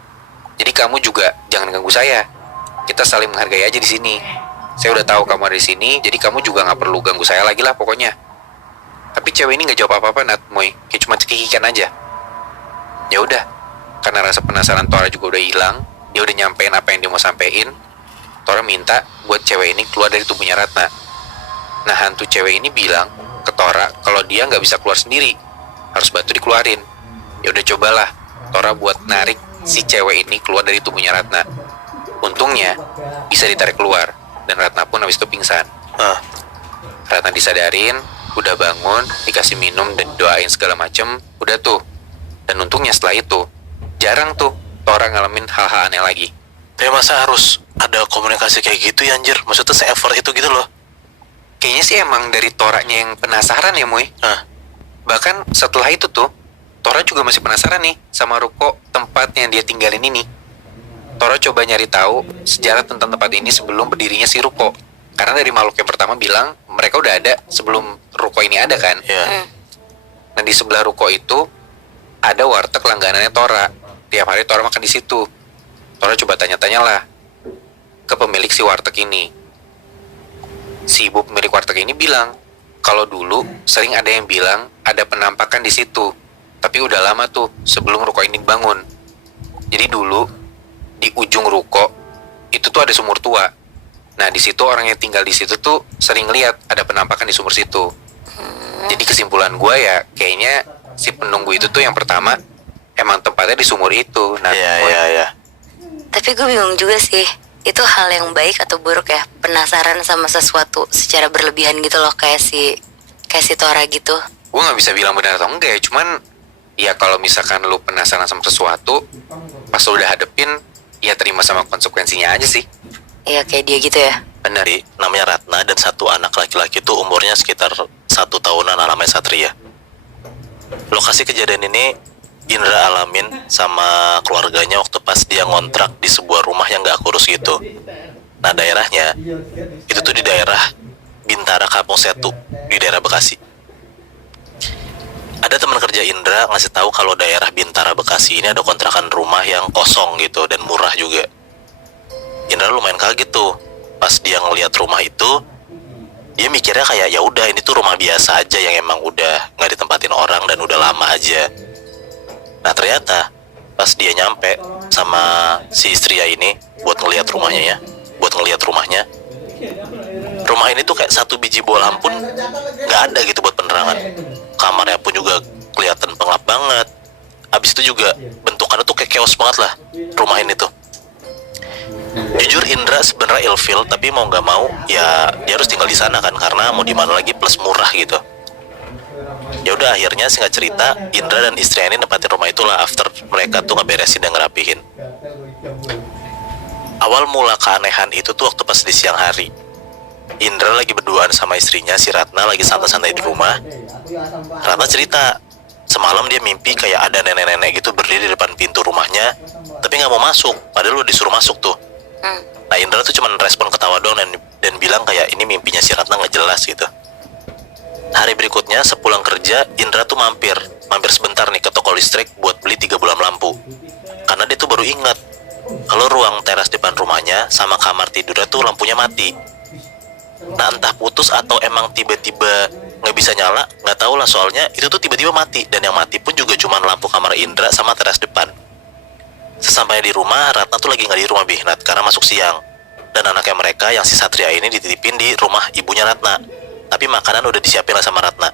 Jadi kamu juga jangan ganggu saya. Kita saling menghargai aja di sini. Saya udah tahu kamu ada di sini, jadi kamu juga gak perlu ganggu saya lagi lah pokoknya." Tapi cewek ini gak jawab apa-apa, Nat, Moy. Kayak cuma cekikikan aja. Ya udah, karena rasa penasaran Tora juga udah hilang, dia udah nyampein apa yang dia mau sampein. Tora minta buat cewek ini keluar dari tubuhnya Ratna. Nah hantu cewek ini bilang ke Tora kalau dia nggak bisa keluar sendiri, harus bantu dikeluarin. Ya udah cobalah Tora buat narik si cewek ini keluar dari tubuhnya Ratna. Untungnya bisa ditarik keluar dan Ratna pun habis itu pingsan. Ratna disadarin, udah bangun, dikasih minum dan doain segala macem, udah tuh. Dan untungnya setelah itu jarang tuh Tora ngalamin hal-hal aneh lagi. Tapi masa harus ada komunikasi kayak gitu ya anjir? Maksudnya se-effort itu gitu loh. Kayaknya sih emang dari Toranya yang penasaran ya, Moy. Bahkan setelah itu tuh Tora juga masih penasaran nih sama ruko tempat yang dia tinggalin ini. Tora coba nyari tahu sejarah tentang tempat ini sebelum berdirinya si ruko. Karena dari makhluk yang pertama bilang mereka udah ada sebelum ruko ini ada kan. Nah di sebelah ruko itu ada warteg langganannya Tora. Tiap hari Tora makan di situ. Tora coba tanya-tanyalah ke pemilik si warteg ini. Si ibu pemilik warteg ini bilang kalau dulu sering ada yang bilang ada penampakan di situ. Tapi udah lama tuh sebelum ruko ini dibangun. Jadi dulu di ujung ruko itu tuh ada sumur tua. Nah di situ orang yang tinggal di situ tuh sering lihat ada penampakan di sumur situ. Jadi kesimpulan gue ya kayaknya si penunggu itu tuh yang pertama emang tempatnya di sumur itu. Nah, Iya. Tapi gue bingung juga sih, itu hal yang baik atau buruk ya? Penasaran sama sesuatu secara berlebihan gitu loh, kayak si Tora gitu. gue nggak bisa bilang benar atau enggak ya, cuman ya kalau misalkan lu penasaran sama sesuatu, pas lu udah hadepin, ya terima sama konsekuensinya aja sih. Iya kayak dia gitu ya. Benar. Jadi namanya Ratna dan satu anak laki-laki itu umurnya sekitar 1 tahunan, namanya Satria. Lokasi kejadian ini Indra alamin sama keluarganya waktu pas dia ngontrak di sebuah rumah yang gak kurus gitu. Nah daerahnya itu tuh di daerah Bintara Kampung Setu di daerah Bekasi. Ada teman kerja Indra ngasih tahu kalau daerah Bintara Bekasi ini ada kontrakan rumah yang kosong gitu dan murah juga. Indra lumayan kaget tuh pas dia ngelihat rumah itu. Dia mikirnya kayak ya udah ini tuh rumah biasa aja yang emang udah nggak ditempatin orang dan udah lama aja. Nah ternyata pas dia nyampe sama si istri ini buat ngelihat rumahnya, rumah ini tuh kayak satu biji bola pun nggak ada gitu buat penerangan. Kamarnya pun juga kelihatan pengap banget. Abis itu juga bentukannya tuh kayak chaos banget lah rumah ini tuh. Jujur Indra sebenarnya ilfil, tapi mau nggak mau ya dia harus tinggal di sana kan, karena mau di mana lagi plus murah gitu. Ya udah akhirnya singkat cerita Indra dan istrinya ini nempatin rumah itulah after mereka tuh ngeberesin dan ngerapihin. Awal mula keanehan itu tuh waktu pas di siang hari. Indra lagi berduaan sama istrinya si Ratna lagi santai-santai di rumah. Ratna cerita semalam dia mimpi kayak ada nenek-nenek gitu berdiri di depan pintu rumahnya, tapi nggak mau masuk, padahal udah disuruh masuk tuh. Nah Indra tuh cuma respon ketawa doang dan bilang kayak ini mimpinya si Ratna nggak jelas gitu. Hari berikutnya sepulang kerja Indra tuh mampir sebentar nih ke toko listrik buat beli 3 bolam lampu. Karena dia tuh baru ingat kalau ruang teras depan rumahnya sama kamar tidurnya tuh lampunya mati. Nah entah putus atau emang tiba-tiba nggak bisa nyala, nggak tahu lah, soalnya itu tuh tiba-tiba mati dan yang mati pun juga cuma lampu kamar Indra sama teras depan. Sesampainya di rumah, Ratna tuh lagi nggak di rumah Bihnat karena masuk siang. Dan anaknya mereka yang si Satria ini dititipin di rumah ibunya Ratna. Tapi makanan udah disiapin lah sama Ratna.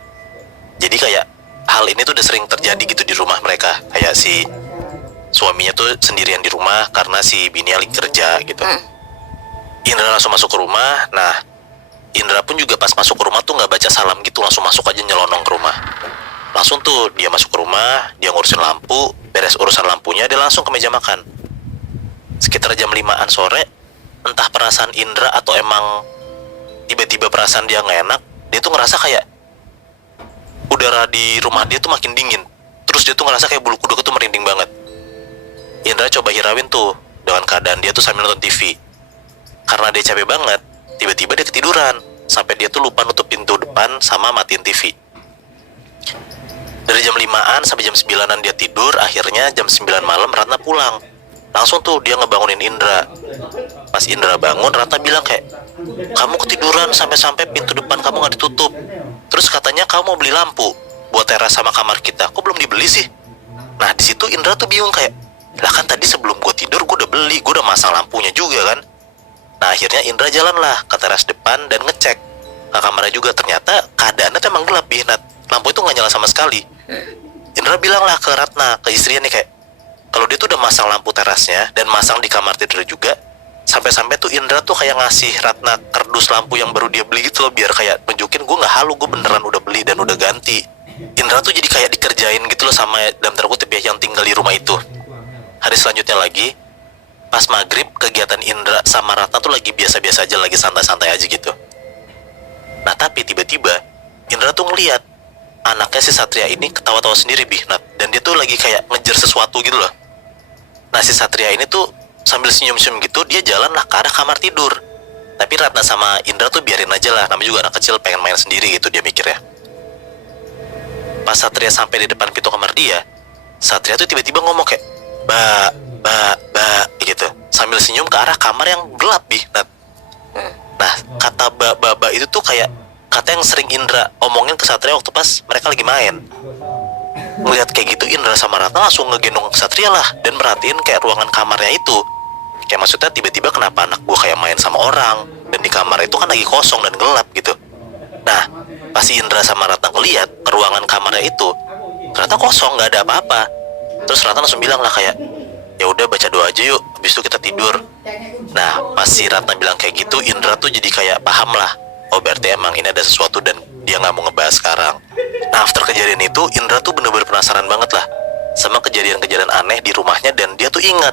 Jadi kayak hal ini tuh udah sering terjadi gitu di rumah mereka. Kayak si suaminya tuh sendirian di rumah karena si bininya lagi kerja gitu. Indra langsung masuk ke rumah. Nah Indra pun juga pas masuk ke rumah tuh nggak baca salam gitu, langsung masuk aja nyelonong ke rumah. Langsung tuh dia masuk ke rumah, dia ngurusin lampu, beres urusan lampunya, dia langsung ke meja makan. Sekitar jam 5-an sore, entah perasaan Indra atau emang tiba-tiba perasaan dia nggak enak, dia tuh ngerasa kayak udara di rumah dia tuh makin dingin. Terus dia tuh ngerasa kayak bulu kuduk itu merinding banget. Indra coba hirauin tuh dengan keadaan dia tuh sambil nonton TV. Karena dia capek banget, tiba-tiba dia ketiduran sampai dia tuh lupa nutup pintu depan sama matiin TV. Dari jam 5-an sampai jam 9-an dia tidur. Akhirnya jam 9 malam Ratna pulang. Langsung tuh dia ngebangunin Indra. Pas Indra bangun, Ratna bilang kayak, kamu ketiduran sampai-sampai pintu depan kamu gak ditutup. Terus katanya kamu mau beli lampu buat teras sama kamar kita, kok belum dibeli sih? Nah di situ Indra tuh bingung kayak, lah kan tadi sebelum gue tidur gue udah beli, gue udah masang lampunya juga kan. Nah akhirnya Indra jalanlah ke teras depan dan ngecek ke kamarnya juga. Ternyata keadaannya tuh emang gelap Bihnat, lampu itu gak nyala sama sekali. Indra bilang lah ke Ratna, ke istrinya nih kayak, kalau dia tuh udah masang lampu terasnya dan masang di kamar tidur juga. Sampai-sampai tuh Indra tuh kayak ngasih Ratna kardus lampu yang baru dia beli gitu loh, biar kayak nunjukin gue gak halu, gue beneran udah beli dan udah ganti. Indra tuh jadi kayak dikerjain gitu loh sama dalam tanda kutip ya yang tinggal di rumah itu. Hari selanjutnya lagi, pas maghrib kegiatan Indra sama Ratna tuh lagi biasa-biasa aja, lagi santai-santai aja gitu. Nah tapi tiba-tiba Indra tuh ngeliat anaknya si Satria ini ketawa-tawa sendiri Bihnat, dan dia tuh lagi kayak ngejar sesuatu gitu loh. Nah si Satria ini tuh sambil senyum-senyum gitu dia jalan lah ke arah kamar tidur. Tapi Ratna sama Indra tuh biarin aja lah, namanya juga anak kecil pengen main sendiri gitu dia mikir ya. pas Satria sampai di depan pintu kamar dia, Satria tuh tiba-tiba ngomong kayak ba gitu, sambil senyum ke arah kamar yang gelap Bi. Nah, kata ba itu tuh kayak kata yang sering Indra omongin ke Satria waktu pas mereka lagi main. Ngeliat kayak gitu, Indra sama Ratna langsung ngegendong Satria lah dan merhatiin kayak ruangan kamarnya itu. Kayak maksudnya tiba-tiba kenapa anak gua kayak main sama orang, dan di kamar itu kan lagi kosong dan gelap gitu. Nah, pas Indra sama Ratna ngeliat ke ruangan kamarnya itu, ternyata kosong, nggak ada apa-apa. Terus Ratna langsung bilang lah kayak, ya udah baca doa aja yuk, habis itu kita tidur. Nah, pas si Ratna bilang kayak gitu, Indra tuh jadi kayak paham lah, oh berarti emang ini ada sesuatu dan dia nggak mau ngebahas sekarang. Nah, after kejadian itu, Indra tuh bener-bener penasaran banget lah sama kejadian-kejadian aneh di rumahnya, dan dia tuh ingat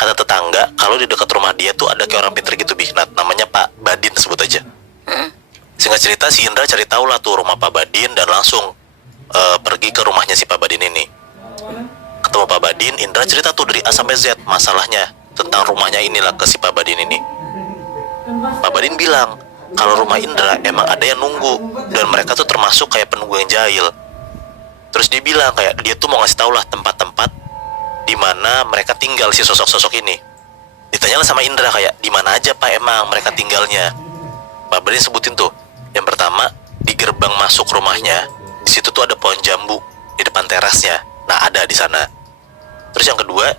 kata tetangga kalau di dekat rumah dia tuh ada kayak orang pinter gitu Bi. Nah, namanya Pak Badin sebut aja. Singkat cerita, si Indra cari tahu lah tuh rumah Pak Badin dan langsung pergi ke rumahnya si Pak Badin ini. Ketemu Pak Badin, Indra cerita tuh dari A sampai Z masalahnya tentang rumahnya inilah ke si Pak Badin ini. Pak Badin bilang kalau rumah Indra emang ada yang nunggu dan mereka tuh termasuk kayak penunggu yang jahil. Terus dia bilang kayak dia tuh mau ngasih tau lah tempat-tempat di mana mereka tinggal si sosok-sosok ini. Ditanyalah sama Indra kayak di mana aja Pak emang mereka tinggalnya. Pak Badin sebutin tuh. Yang pertama, di gerbang masuk rumahnya, di situ tuh ada pohon jambu di depan terasnya. Nah, ada di sana. Terus yang kedua,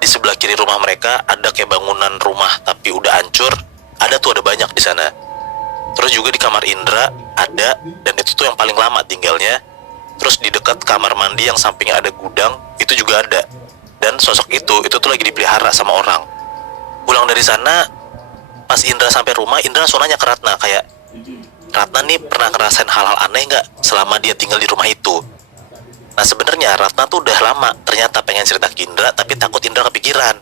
di sebelah kiri rumah mereka ada kayak bangunan rumah tapi udah hancur. Ada banyak di sana. Terus juga di kamar Indra ada, dan itu tuh yang paling lama tinggalnya. Terus di dekat kamar mandi yang sampingnya ada gudang, itu juga ada. Dan sosok itu tuh lagi dipelihara sama orang. Pulang dari sana, pas Indra sampai rumah, Indra langsung nanya ke Ratna kayak, Ratna nih pernah ngerasain hal-hal aneh nggak selama dia tinggal di rumah itu? Nah, sebenarnya Ratna tuh udah lama ternyata pengen cerita ke Indra, tapi takut Indra kepikiran.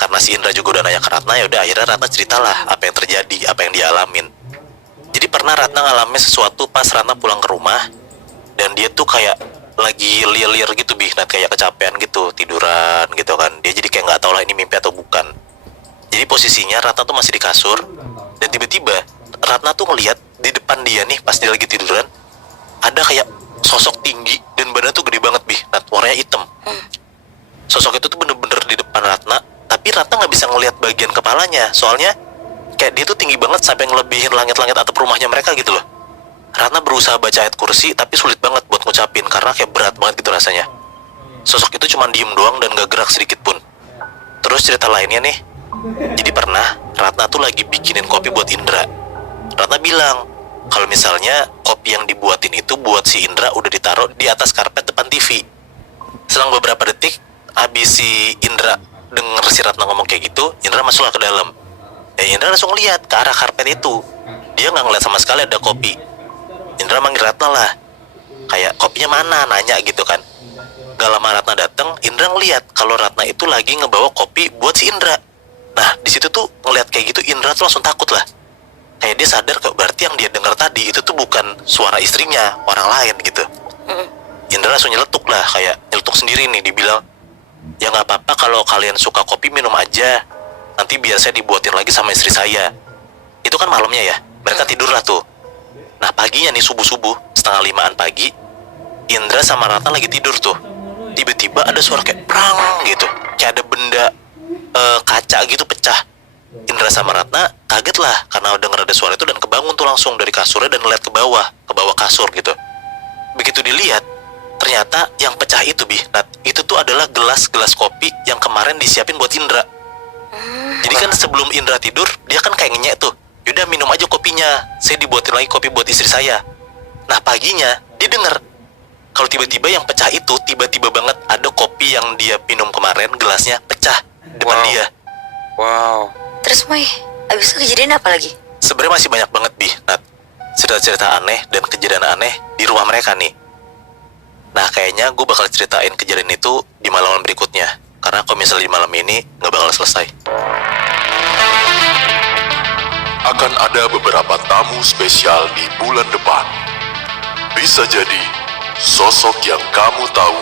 Karena si Indra juga udah nanya ke Ratna, ya udah akhirnya Ratna ceritalah apa yang terjadi, apa yang dia alamin. Jadi pernah Ratna ngalamin sesuatu pas Ratna pulang ke rumah, dan dia tuh kayak lagi liar-liar gitu Bi, nah kayak kecapean gitu, tiduran gitu kan. Dia jadi kayak nggak tahu lah ini mimpi atau bukan. Jadi posisinya Ratna tuh masih di kasur, dan tiba-tiba Ratna tuh ngelihat di depan dia nih pas dia lagi tiduran ada kayak sosok tinggi dan badan tuh gede banget Bi, nah warnanya hitam. Sosok itu tuh bener-bener di depan Ratna, tapi Ratna nggak bisa ngelihat bagian kepalanya, soalnya kayak dia tuh tinggi banget sampai ngelebihin langit-langit atap rumahnya mereka gitu loh. Ratna berusaha baca ayat kursi tapi sulit banget buat ngucapin karena kayak berat banget gitu rasanya. Sosok itu cuma diem doang dan gak gerak sedikit pun. Terus cerita lainnya nih, jadi pernah Ratna tuh lagi bikinin kopi buat Indra. Ratna bilang kalau misalnya kopi yang dibuatin itu buat si Indra udah ditaruh di atas karpet depan TV. Selang beberapa detik, abis si Indra denger si Ratna ngomong kayak gitu, Indra masuklah ke dalam. Indra langsung lihat ke arah karpet itu. Dia nggak ngeliat sama sekali ada kopi. Indra manggil Ratna lah, kayak kopinya mana, nanya gitu kan. Gak lama Ratna dateng, Indra ngeliat kalau Ratna itu lagi ngebawa kopi buat si Indra. Nah, di situ tuh ngeliat kayak gitu, Indra tuh langsung takut lah. Kayak dia sadar kok berarti yang dia dengar tadi itu tuh bukan suara istrinya, orang lain gitu. Indra langsung nyeletuk lah, kayak nyeletuk sendiri nih, dibilang, ya nggak apa-apa kalau kalian suka kopi minum aja, nanti biar saya dibuatin lagi sama istri saya. Itu kan malamnya ya, mereka tidur lah tuh. Nah, paginya nih subuh-subuh, 4:30 pagi, Indra sama Ratna lagi tidur tuh. Tiba-tiba ada suara kayak prang gitu, kayak ada benda kaca gitu pecah. Indra sama Ratna kaget lah karena denger ada suara itu dan kebangun tuh langsung dari kasurnya dan ngeliat ke bawah kasur gitu. Begitu dilihat, ternyata yang pecah itu Bi, nah, itu tuh adalah gelas kopi yang kemarin disiapin buat Indra. Jadi kan sebelum Indra tidur, dia kan kayak ngenyek tuh, yaudah minum aja kopinya, saya dibuatin lagi kopi buat istri saya. Nah, paginya dia denger kalau tiba-tiba yang pecah itu tiba-tiba banget ada kopi yang dia minum kemarin, gelasnya pecah depan dia. Wow. Terus Moy, abis itu kejadian apa lagi? Sebenarnya masih banyak banget Bi, Nat, cerita-cerita aneh dan kejadian aneh di rumah mereka nih. Nah, kayaknya gue bakal ceritain kejadian itu di malam berikutnya, karena kalau misalnya di malam ini nggak bakal selesai. Akan ada beberapa tamu spesial di bulan depan. Bisa jadi sosok yang kamu tahu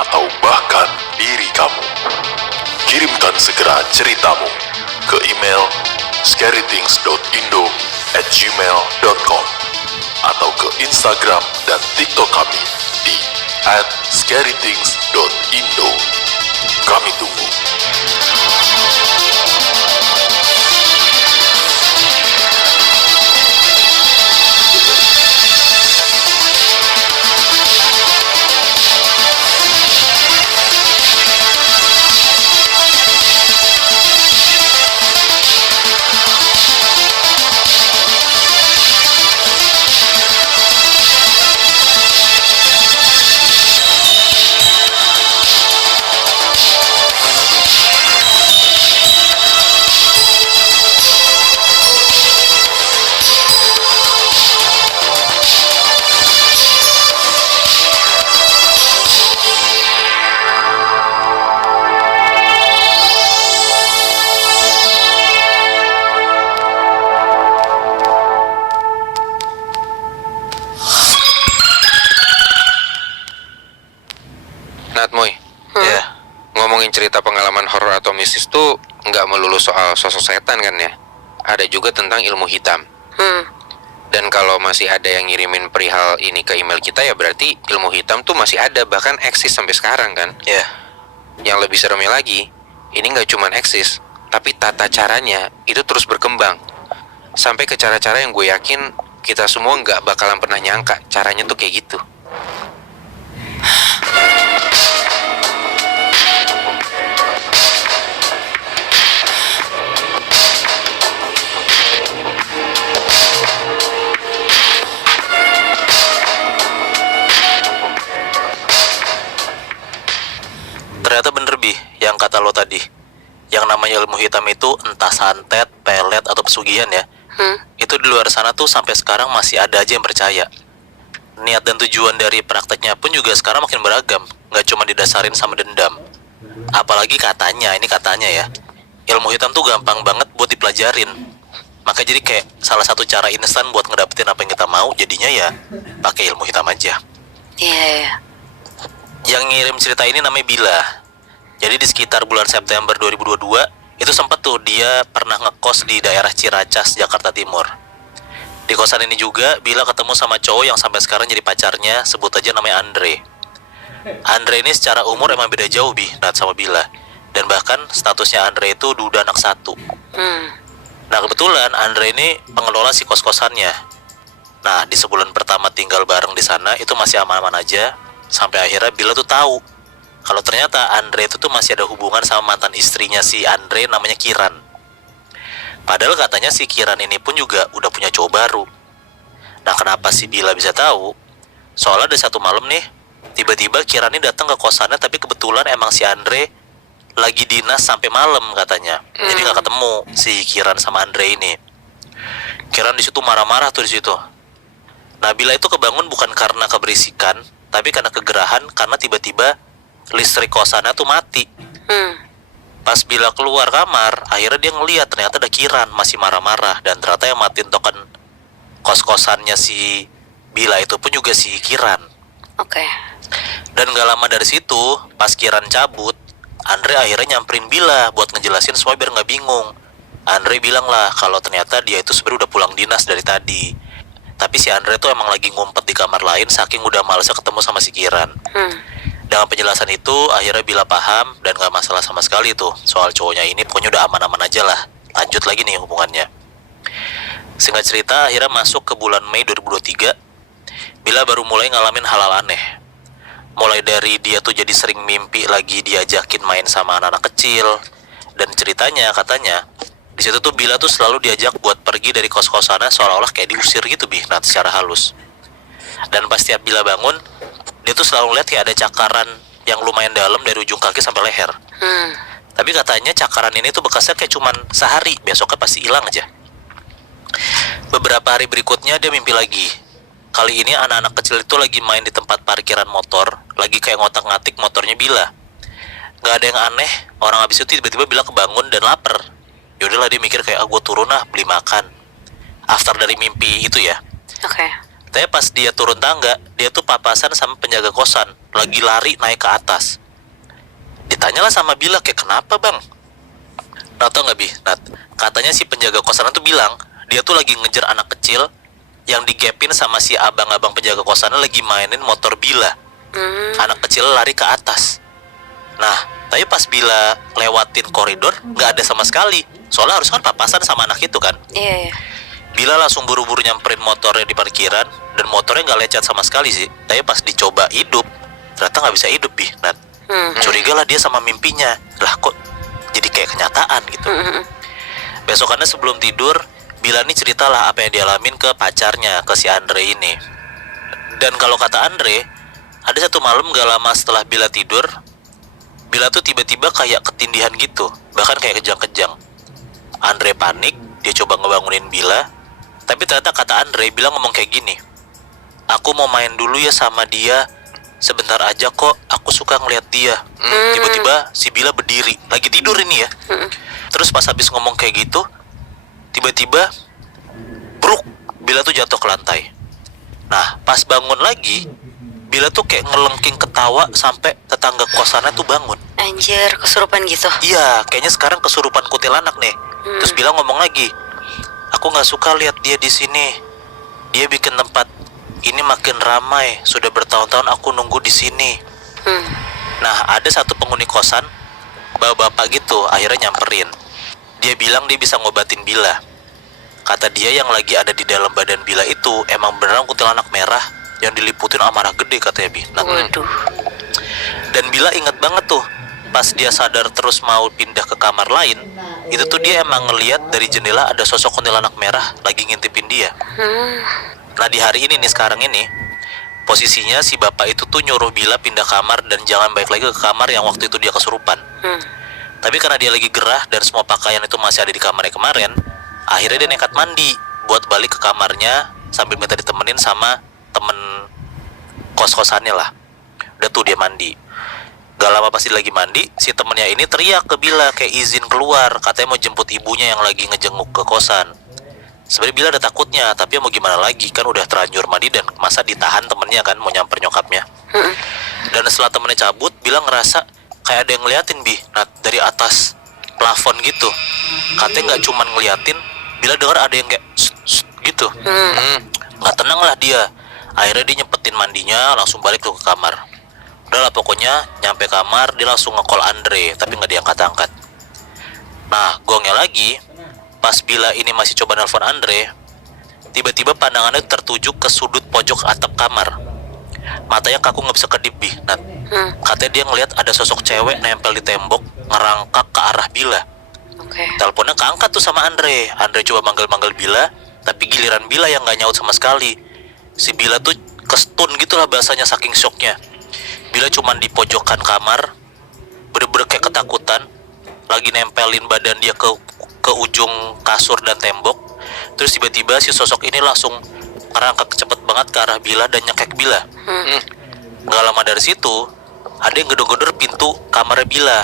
atau bahkan diri kamu. Kirimkan segera ceritamu ke email scarythings.indo@gmail.com atau ke Instagram dan TikTok kami @scarythings.indo. Kami tunggu. Nat, Moy, Ya, ngomongin cerita pengalaman horor atau mistis tuh nggak melulu soal sosok setan kan ya? Ada juga tentang ilmu hitam. Dan kalau masih ada yang ngirimin perihal ini ke email kita ya berarti ilmu hitam tuh masih ada, bahkan eksis sampai sekarang kan? ya. Yang lebih seremnya lagi, ini nggak cuma eksis, tapi tata caranya itu terus berkembang. Sampai ke cara-cara yang gue yakin kita semua nggak bakalan pernah nyangka caranya tuh kayak gitu. Ternyata bener Bi, yang kata lo tadi. Yang namanya ilmu hitam itu entah santet, pelet, atau pesugihan ya. Itu di luar sana tuh sampai sekarang masih ada aja yang percaya. Niat dan tujuan dari prakteknya pun juga sekarang makin beragam. Nggak cuma didasarin sama dendam. Apalagi katanya, ini katanya ya, ilmu hitam tuh gampang banget buat dipelajarin. Maka jadi kayak salah satu cara instan buat ngedapetin apa yang kita mau, jadinya ya pakai ilmu hitam aja. Iya. Yang ngirim cerita ini namanya Bila. Jadi di sekitar bulan September 2022 itu sempat tuh dia pernah ngekos di daerah Ciracas, Jakarta Timur. Di kosan ini juga Bila ketemu sama cowok yang sampai sekarang jadi pacarnya, sebut aja namanya Andre. Andre ini secara umur emang beda jauh Nat sama Bila. Dan bahkan statusnya Andre itu duda anak satu. Nah kebetulan Andre ini pengelola si kos-kosannya. Nah di sebulan pertama tinggal bareng di sana itu masih aman-aman aja. Sampai akhirnya Bila tuh tahu kalau ternyata Andre itu tuh masih ada hubungan sama mantan istrinya si Andre namanya Kiran. Padahal katanya si Kiran ini pun juga udah punya cowok baru. Nah kenapa si Bila bisa tahu? Soalnya ada satu malam nih, tiba-tiba Kiran ini datang ke kosannya, tapi kebetulan emang si Andre lagi dinas sampai malam katanya. Jadi nggak ketemu si Kiran sama Andre ini. Kiran di situ marah-marah tuh di situ. Nah Bila itu kebangun bukan karena keberisikan, tapi karena kegerahan, karena tiba-tiba listrik kosannya tuh mati. Pas Bila keluar kamar, akhirnya dia ngeliat ternyata ada Kiran masih marah-marah. Dan ternyata yang matiin token kos-kosannya si Bila itu pun juga si Kiran. Oke. Dan gak lama dari situ, pas Kiran cabut, Andre akhirnya nyamperin Bila buat ngejelasin semua biar gak bingung. Andre bilang lah kalau ternyata dia itu sebenarnya udah pulang dinas dari tadi. Tapi si Andre tuh emang lagi ngumpet di kamar lain saking udah malesnya ketemu sama si Kiran. Dengan penjelasan itu akhirnya Bila paham dan gak masalah sama sekali tuh soal cowoknya ini, pokoknya udah aman-aman aja lah. Lanjut lagi nih hubungannya. Singkat cerita akhirnya masuk ke bulan Mei 2023, Bila baru mulai ngalamin hal-hal aneh. Mulai dari dia tuh jadi sering mimpi lagi diajakin main sama anak-anak kecil. Dan ceritanya katanya di situ tuh Bila tuh selalu diajak buat pergi dari kos-kosannya seolah-olah kayak diusir gitu Nat, secara halus. Dan pas tiap Bila bangun, dia tuh selalu lihat kayak ada cakaran yang lumayan dalam dari ujung kaki sampai leher. Tapi katanya cakaran ini tuh bekasnya kayak cuman sehari, besoknya pasti hilang aja. Beberapa hari berikutnya dia mimpi lagi. Kali ini anak-anak kecil itu lagi main di tempat parkiran motor, lagi kayak ngotak-ngatik motornya Bila. Gak ada yang aneh, orang habis itu tiba-tiba Bila kebangun dan lapar. Yaudahlah dia mikir kayak gue turun lah beli makan. After dari mimpi itu ya. Oke. Tapi pas dia turun tangga, dia tuh papasan sama penjaga kosan, lagi lari naik ke atas. Ditanyalah sama Bila kayak kenapa bang? Nah tau gak Nat, katanya si penjaga kosan tuh bilang dia tuh lagi ngejar anak kecil yang digepin sama si abang-abang penjaga kosannya lagi mainin motor Bila. Anak kecil lari ke atas. Nah, tapi pas Bila lewatin koridor nggak ada sama sekali. Soalnya harus kan papasan sama anak itu kan. Iya. Bila langsung buru-buru nyamperin motornya di parkiran, dan motornya nggak lecet sama sekali sih. Tapi pas dicoba hidup, ternyata nggak bisa hidup, Bi. Nah, curiga lah dia sama mimpinya. Lah kok jadi kayak kenyataan gitu. Besokannya sebelum tidur, Bila nih ceritalah apa yang dialamin ke pacarnya, ke si Andre ini. Dan kalau kata Andre, ada satu malam gak lama setelah Bila tidur, Bila tuh tiba-tiba kayak ketindihan gitu, bahkan kayak kejang-kejang. Andre panik, dia coba ngebangunin Bila, tapi ternyata kata Andre, Bila ngomong kayak gini, "Aku mau main dulu ya sama dia, sebentar aja kok, aku suka ngeliat dia." Tiba-tiba si Bila berdiri, lagi tidur ini ya. Terus pas habis ngomong kayak gitu, tiba-tiba bruk, Bila tuh jatuh ke lantai. Nah, pas bangun lagi, Bila tuh kayak ngelengking ketawa sampai tetangga kosannya tuh bangun. Anjir, kesurupan gitu. Iya, kayaknya sekarang kesurupan kuntilanak nih. Terus Bila ngomong lagi, "Aku nggak suka lihat dia di sini. Dia bikin tempat ini makin ramai. Sudah bertahun-tahun aku nunggu di sini." Nah, ada satu penghuni kosan, bapak-bapak gitu, akhirnya nyamperin. Dia bilang dia bisa ngobatin Bila. Kata dia yang lagi ada di dalam badan Bila itu emang beneran kuntilanak merah yang diliputin amarah gede katanya, Bi. Nah, Waduh. dan Bila inget banget tuh, pas dia sadar terus mau pindah ke kamar lain, itu tuh dia emang ngeliat dari jendela ada sosok kuntilanak merah lagi ngintipin dia. Nah, di hari ini nih, sekarang ini, posisinya si bapak itu tuh nyuruh Bila pindah kamar dan jangan balik lagi ke kamar yang waktu itu dia kesurupan. Tapi karena dia lagi gerah dan semua pakaian itu masih ada di kamarnya kemarin, akhirnya dia nekat mandi buat balik ke kamarnya sambil minta ditemenin sama temen kos-kosannya lah. Udah tuh dia mandi. Gak lama pasti lagi mandi, si temennya ini teriak ke Bila kayak izin keluar, katanya mau jemput ibunya yang lagi ngejenguk ke kosan. Sebenarnya Bila ada takutnya, tapi ya mau gimana lagi, kan udah terlanjur mandi dan masa ditahan temennya kan mau nyamper nyokapnya. Dan setelah temennya cabut, Bila ngerasa kayak ada yang ngeliatin, Bi. Nah, dari atas plafon gitu. Katanya nggak cuman ngeliatin, Bila dengar ada yang kayak gitu. Nggak tenang lah dia. Akhirnya dia nyempetin mandinya, langsung balik tuh ke kamar. Udah lah pokoknya, nyampe kamar dia langsung nge-call Andre, tapi nggak diangkat-angkat. Nah, gongnya lagi, pas Bila ini masih coba nelpon Andre, tiba-tiba pandangannya tertuju ke sudut pojok atap kamar. Matanya kaku nggak bisa kedip, Bi. Nah, katanya dia ngelihat ada sosok cewek nempel di tembok, ngerangkak ke arah Bila. Oke. Teleponnya keangkat tuh sama Andre. Andre coba manggil-manggil Bila, tapi giliran Bila yang nggak nyaut sama sekali. Si Bila tuh kestun gitulah bahasanya saking shocknya. Bila cuman di pojokan kamar, bener-bener kayak ketakutan, lagi nempelin badan dia ke ujung kasur dan tembok. Terus tiba-tiba si sosok ini langsung ngerangkak cepet banget ke arah Bila dan nyekek Bila. Gak lama dari situ, ada yang gedor-gedor pintu kamarnya Bila.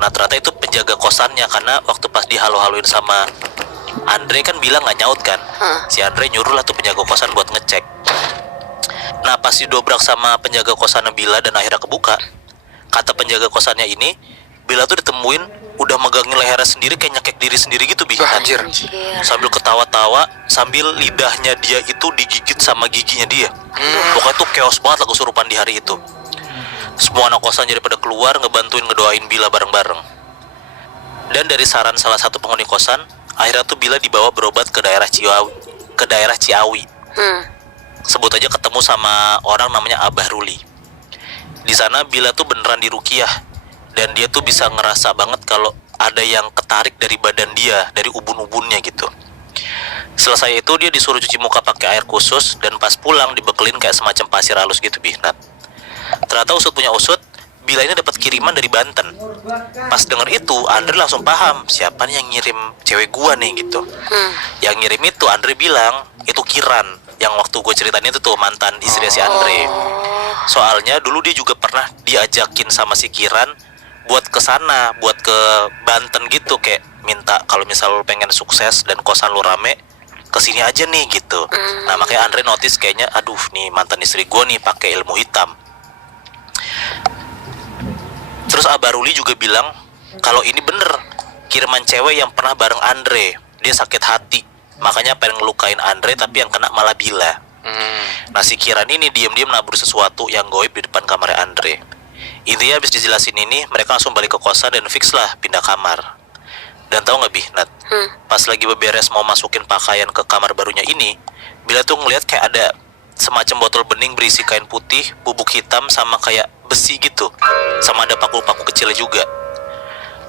Nah, ternyata itu penjaga kosannya, karena waktu pas dihalo-haloin sama Andre kan Bila nggak nyaut kan. Si Andre nyuruh lah tuh penjaga kosan buat ngecek. Nah, pas didobrak sama penjaga kosannya Bila dan akhirnya kebuka, kata penjaga kosannya ini, Bila tuh ditemuin udah megangin lehernya sendiri kayak nyekek diri sendiri gitu, Bi. Anjir. Sambil ketawa-tawa, sambil lidahnya dia itu digigit sama giginya dia. Pokoknya tuh chaos banget lah kesurupan di hari itu. Semua anak kosan jadi pada keluar ngebantuin ngedoain Bila bareng-bareng. Dan dari saran salah satu penghuni kosan, akhirnya tuh Bila dibawa berobat ke daerah Ciawi. Sebut aja ketemu sama orang namanya Abah Ruli. Di sana Bila tuh beneran diruqyah, dan dia tuh bisa ngerasa banget kalau ada yang ketarik dari badan dia, dari ubun-ubunnya gitu. Selesai itu dia disuruh cuci muka pakai air khusus, dan pas pulang dibekelin kayak semacam pasir halus gitu, Bi. Nah, ternyata usut punya usut, Bila ini dapat kiriman dari Banten. Pas denger itu, Andre langsung paham siapa nih yang ngirim cewek gua nih gitu. Yang ngirim itu Andre bilang itu Kiran, yang waktu gue ceritain itu tuh mantan istri si Andre. Soalnya dulu dia juga pernah diajakin sama si Kiran buat ke sana, buat ke Banten gitu, kayak minta kalau misal lu pengen sukses dan kosan lu rame, kesini aja nih gitu. Nah, makanya Andre notice kayaknya, aduh nih mantan istri gue nih pakai ilmu hitam. Terus Abah Ruli juga bilang kalau ini bener kiriman cewek yang pernah bareng Andre. Dia sakit hati, makanya pengen ngelukain Andre, tapi yang kena malah Bila. Nah si Kiran ini diam-diam nabur sesuatu yang goib di depan kamarnya Andre. Intinya habis dijelasin ini, mereka langsung balik ke kosan dan fix lah pindah kamar. Dan tahu nggak Bi, Nat? Pas lagi beberes mau masukin pakaian ke kamar barunya ini, Bila tuh ngeliat kayak ada semacam botol bening berisi kain putih, bubuk hitam sama kayak besi gitu. Sama ada paku-paku kecil juga.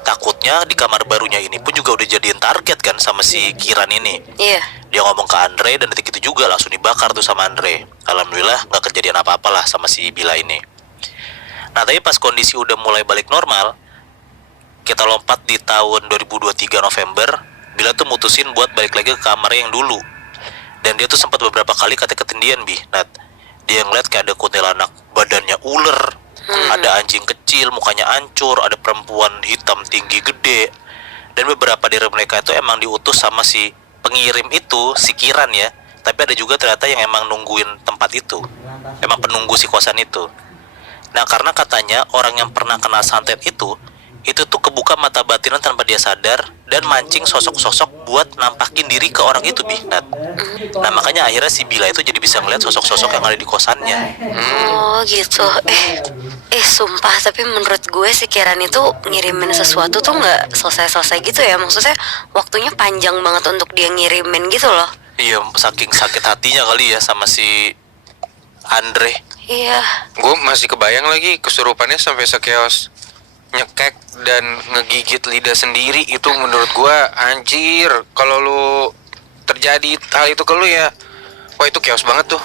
Takutnya di kamar barunya ini pun juga udah jadiin target kan sama si Kiran ini. Iya. Dia ngomong ke Andre dan detik itu juga langsung dibakar tuh sama Andre. Alhamdulillah gak kejadian apa-apa lah sama si Bila ini. Nah tapi pas kondisi udah mulai balik normal, kita lompat di tahun 2023 November, Bila tuh mutusin buat balik lagi ke kamar yang dulu. Dan dia tuh sempat beberapa kali katanya ketindian Bi, Nat. Dia ngeliat kayak ada kuntilanak badannya ular, ada anjing kecil mukanya hancur, ada perempuan hitam tinggi gede. Dan beberapa dari mereka itu emang diutus sama si pengirim itu, si Kiran ya. Tapi ada juga ternyata yang emang nungguin tempat itu, emang penunggu si kosan itu. Nah karena katanya orang yang pernah kena santet itu tuh kebuka mata batinan tanpa dia sadar dan mancing sosok-sosok buat nampakin diri ke orang itu, Bi, Nat. Nah makanya akhirnya si Bila itu jadi bisa ngeliat sosok-sosok yang ada di kosannya. Oh gitu. Sumpah, tapi menurut gue si Kiran itu ngirimin sesuatu tuh nggak selesai-selesai gitu ya. Maksudnya waktunya panjang banget untuk dia ngirimin gitu loh. Iya, saking sakit hatinya kali ya sama si Andre. Iya. Gue masih kebayang lagi kesurupannya sampai sekeos nyekek dan ngegigit lidah sendiri. Itu menurut gue anjir. Kalau lu terjadi hal itu ke lu ya, wah itu chaos banget tuh.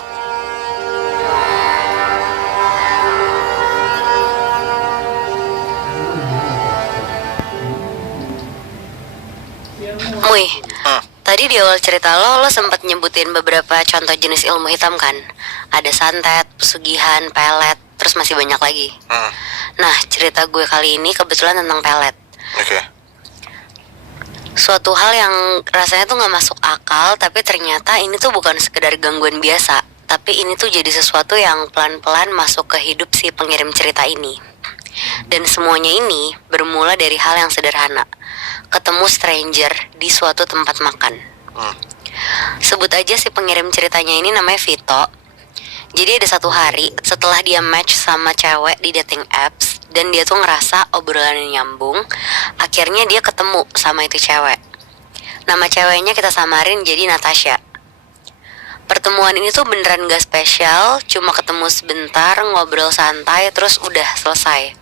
Mui, tadi di awal cerita lo sempat nyebutin beberapa contoh jenis ilmu hitam kan? Ada santet, pesugihan, pelet, terus masih banyak lagi. Nah, cerita gue kali ini kebetulan tentang pelet. Oke. Suatu hal yang rasanya tuh gak masuk akal, tapi ternyata ini tuh bukan sekedar gangguan biasa. Tapi ini tuh jadi sesuatu yang pelan-pelan masuk ke hidup si pengirim cerita ini. Dan semuanya ini bermula dari hal yang sederhana. Ketemu stranger di suatu tempat makan. Sebut aja si pengirim ceritanya ini namanya Vito. Jadi ada satu hari setelah dia match sama cewek di dating apps dan dia tuh ngerasa obrolannya nyambung, akhirnya dia ketemu sama itu cewek. Nama ceweknya kita samarin jadi Natasha. Pertemuan ini tuh beneran gak spesial, cuma ketemu sebentar, ngobrol santai, terus udah selesai.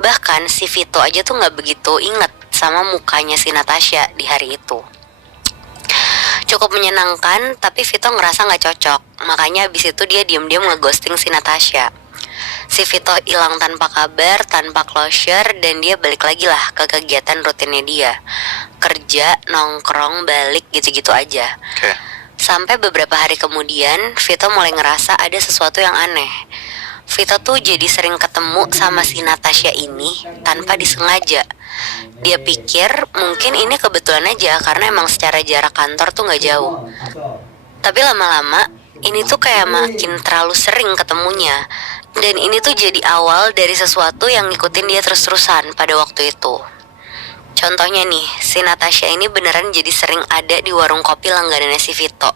Bahkan si Vito aja tuh gak begitu inget sama mukanya si Natasha di hari itu. Cukup menyenangkan, tapi Vito ngerasa gak cocok. Makanya abis itu dia diam-diam ngeghosting si Natasha. Si Vito hilang tanpa kabar, tanpa closure, dan dia balik lagi lah ke kegiatan rutinnya dia. Kerja, nongkrong, balik, gitu-gitu aja. Sampai beberapa hari kemudian, Vito mulai ngerasa ada sesuatu yang aneh. Vito tuh jadi sering ketemu sama si Natasha ini tanpa disengaja. Dia pikir mungkin ini kebetulan aja karena emang secara jarak kantor tuh gak jauh. Tapi lama-lama ini tuh kayak makin terlalu sering ketemunya. Dan ini tuh jadi awal dari sesuatu yang ngikutin dia terus-terusan pada waktu itu. Contohnya nih, si Natasha ini beneran jadi sering ada di warung kopi langganannya si Vito.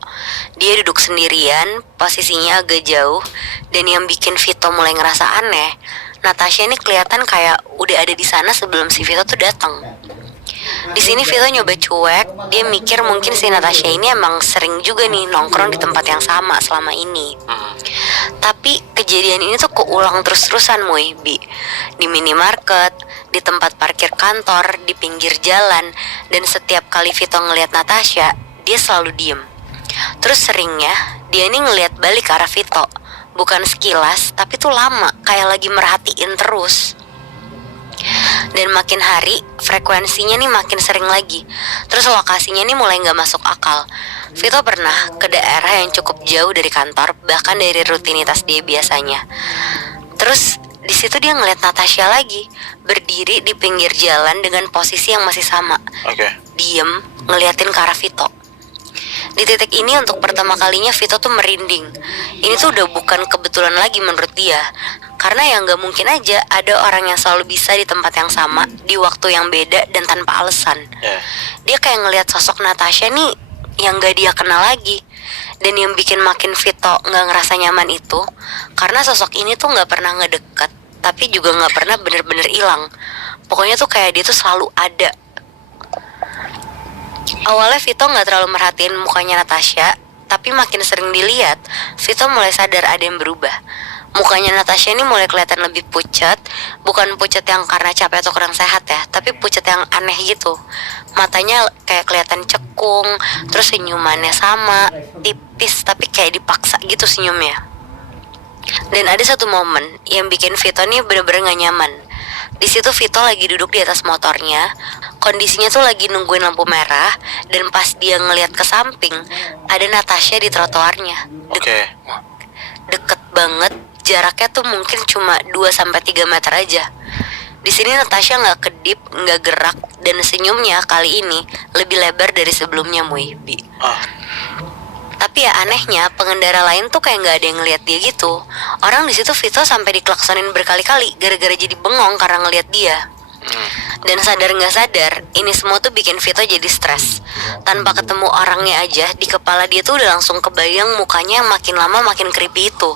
Dia duduk sendirian, posisinya agak jauh. Dan yang bikin Vito mulai ngerasa aneh, Natasha ini kelihatan kayak udah ada di sana sebelum si Vito tuh datang. Di sini Vito nyoba cuek, dia mikir mungkin si Natasha ini emang sering juga nih nongkrong di tempat yang sama selama ini. Tapi kejadian ini tuh keulang terus-terusan Bi. Di minimarket, di tempat parkir kantor, di pinggir jalan. Dan setiap kali Vito ngeliat Natasha, dia selalu diem. Terus seringnya dia ini ngeliat balik ke arah Vito. Bukan sekilas, tapi tuh lama, kayak lagi merhatiin terus. Dan makin hari frekuensinya nih makin sering lagi. Terus lokasinya nih mulai gak masuk akal. Vito pernah ke daerah yang cukup jauh dari kantor, bahkan dari rutinitas dia biasanya. Terus di situ dia ngeliat Natasha lagi, berdiri di pinggir jalan dengan posisi yang masih sama. Diem, ngeliatin ke arah Vito. Di titik ini untuk pertama kalinya Vito tuh merinding. Ini tuh udah bukan kebetulan lagi menurut dia. Karena ya gak mungkin aja ada orang yang selalu bisa di tempat yang sama, di waktu yang beda dan tanpa alasan. Dia kayak ngelihat sosok Natasha nih yang gak dia kenal lagi. Dan yang bikin makin Vito nggak ngerasa nyaman itu karena sosok ini tuh nggak pernah ngedeket, tapi juga nggak pernah bener-bener hilang. Pokoknya tuh kayak dia tuh selalu ada. Awalnya Vito nggak terlalu merhatiin mukanya Natasha, tapi makin sering dilihat, Vito mulai sadar ada yang berubah. Mukanya Natasha ini mulai kelihatan lebih pucat. Bukan pucat yang karena capek atau kurang sehat ya, tapi pucat yang aneh gitu. Matanya kayak kelihatan cekung, terus senyumannya sama, tipis tapi kayak dipaksa gitu senyumnya. Dan ada satu momen yang bikin Vito nih bener-bener gak nyaman. Di situ Vito lagi duduk di atas motornya, kondisinya tuh lagi nungguin lampu merah, dan pas dia ngeliat ke samping, ada Natasha di trotoarnya. Oke. Deket banget, jaraknya tuh mungkin cuma 2-3 meter aja. Di sini Natasha nggak kedip, nggak gerak, dan senyumnya kali ini lebih lebar dari sebelumnya, Muibi. Tapi ya anehnya, pengendara lain tuh kayak nggak ada yang ngeliat dia gitu. Orang di situ Vito sampai diklaksonin berkali-kali gara-gara jadi bengong karena ngeliat dia. Dan sadar nggak sadar, ini semua tuh bikin Vito jadi stres. Tanpa ketemu orangnya aja, di kepala dia tuh udah langsung kebayang mukanya yang makin lama makin creepy itu.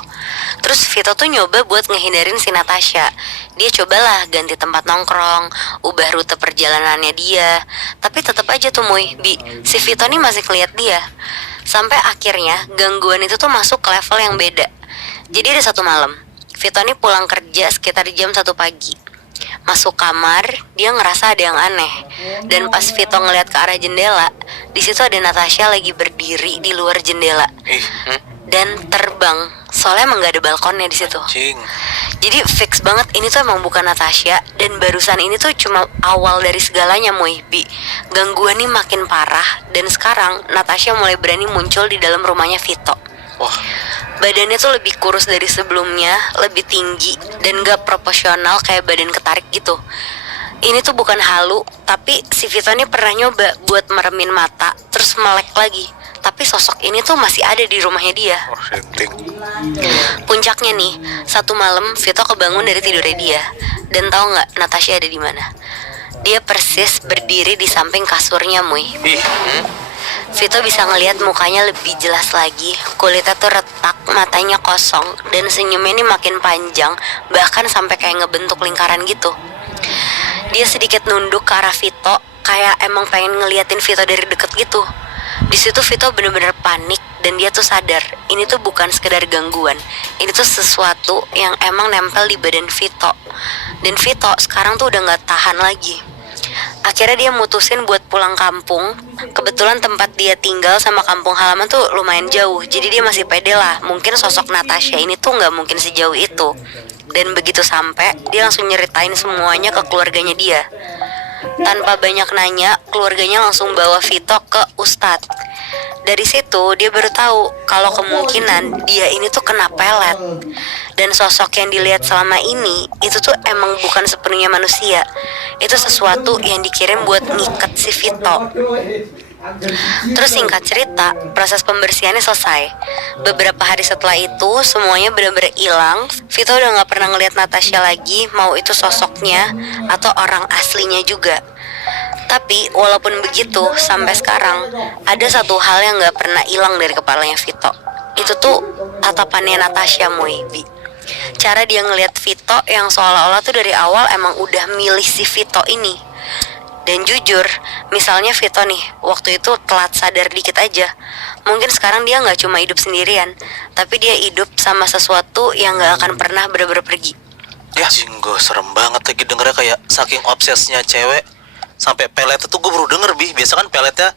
Terus Vito tuh nyoba buat ngehindarin si Natasha. Dia cobalah ganti tempat nongkrong, ubah rute perjalanannya dia. Tapi tetap aja tuh si Vito nih masih ngeliat dia. Sampai akhirnya gangguan itu tuh masuk ke level yang beda. Jadi ada satu malam, Vito nih pulang kerja sekitar jam 1 pagi. Masuk kamar, dia ngerasa ada yang aneh. Dan pas Vito ngeliat ke arah jendela, di situ ada Natasha lagi berdiri di luar jendela dan terbang. Soalnya emang gak ada balkonnya di situ. Jadi fix banget ini tuh emang bukan Natasha. Dan barusan ini tuh cuma awal dari segalanya, Muibi. Gangguan nih makin parah. Dan sekarang Natasha mulai berani muncul di dalam rumahnya Vito. Badannya tuh lebih kurus dari sebelumnya, lebih tinggi, dan gak proporsional kayak badan ketarik gitu. Ini tuh bukan halu, tapi si Vito ini pernah nyoba buat meremin mata, terus melek lagi. Tapi sosok ini tuh masih ada di rumahnya dia. Puncaknya nih, satu malam Vito kebangun dari tidurnya dia. Dan tahu nggak Natasha ada di mana? Dia persis berdiri di samping kasurnya, Vito bisa ngelihat mukanya lebih jelas lagi. Kulitnya tuh retak, matanya kosong, dan senyumnya ini makin panjang, bahkan sampai kayak ngebentuk lingkaran gitu. Dia sedikit nunduk ke arah Vito, kayak emang pengen ngeliatin Vito dari deket gitu. Di situ Vito bener-bener panik dan dia tuh sadar ini tuh bukan sekedar gangguan. Ini tuh sesuatu yang emang nempel di badan Vito. Dan Vito sekarang tuh udah nggak tahan lagi. Akhirnya dia mutusin buat pulang kampung. Kebetulan tempat dia tinggal sama kampung halaman tuh lumayan jauh, jadi dia masih pede lah. Mungkin sosok Natasha ini tuh nggak mungkin sejauh itu. Dan begitu sampai, dia langsung nyeritain semuanya ke keluarganya dia. Tanpa banyak nanya, keluarganya langsung bawa Vito ke Ustadz. Dari situ dia baru tahu kalau kemungkinan dia ini tuh kena pelet. Dan sosok yang dilihat selama ini itu tuh emang bukan sepenuhnya manusia. Itu sesuatu yang dikirim buat ngikat si Vito. Terus singkat cerita, proses pembersihannya selesai. Beberapa hari setelah itu, semuanya benar-benar hilang. Vito udah gak pernah ngeliat Natasha lagi, mau itu sosoknya atau orang aslinya juga. Tapi walaupun begitu, sampai sekarang ada satu hal yang gak pernah hilang dari kepalanya Vito. Itu tuh tatapannya Natasha, Muibi. Cara dia ngeliat Vito yang seolah-olah tuh dari awal emang udah milih si Vito ini. Dan jujur, misalnya Vito nih, waktu itu telat sadar dikit aja. Mungkin sekarang dia gak cuma hidup sendirian, tapi dia hidup sama sesuatu yang gak akan pernah bener-bener pergi. Ya, gue serem banget lagi dengernya, kayak saking obsesnya cewek sampai pelet itu gue baru denger, Biasa kan peletnya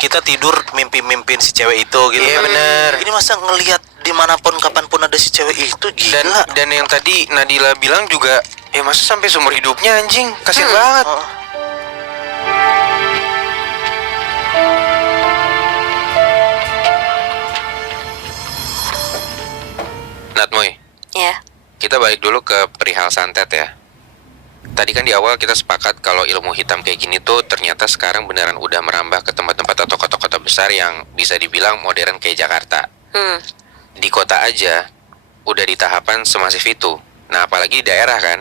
kita tidur mimpi-mimpin si cewek itu gitu. Iya, bener. Ini masa ngelihat dimanapun kapanpun ada si cewek itu, gila. Dan yang tadi Nadila bilang juga, ya masa sampai seumur hidupnya, anjing, kasian banget. Natmoy, Ya, kita balik dulu ke perihal santet ya. Tadi kan di awal kita sepakat kalau ilmu hitam kayak gini tuh ternyata sekarang beneran udah merambah ke tempat-tempat atau kota-kota besar yang bisa dibilang modern kayak Jakarta. Di kota aja udah di tahapan semasif itu. Nah, apalagi di daerah kan.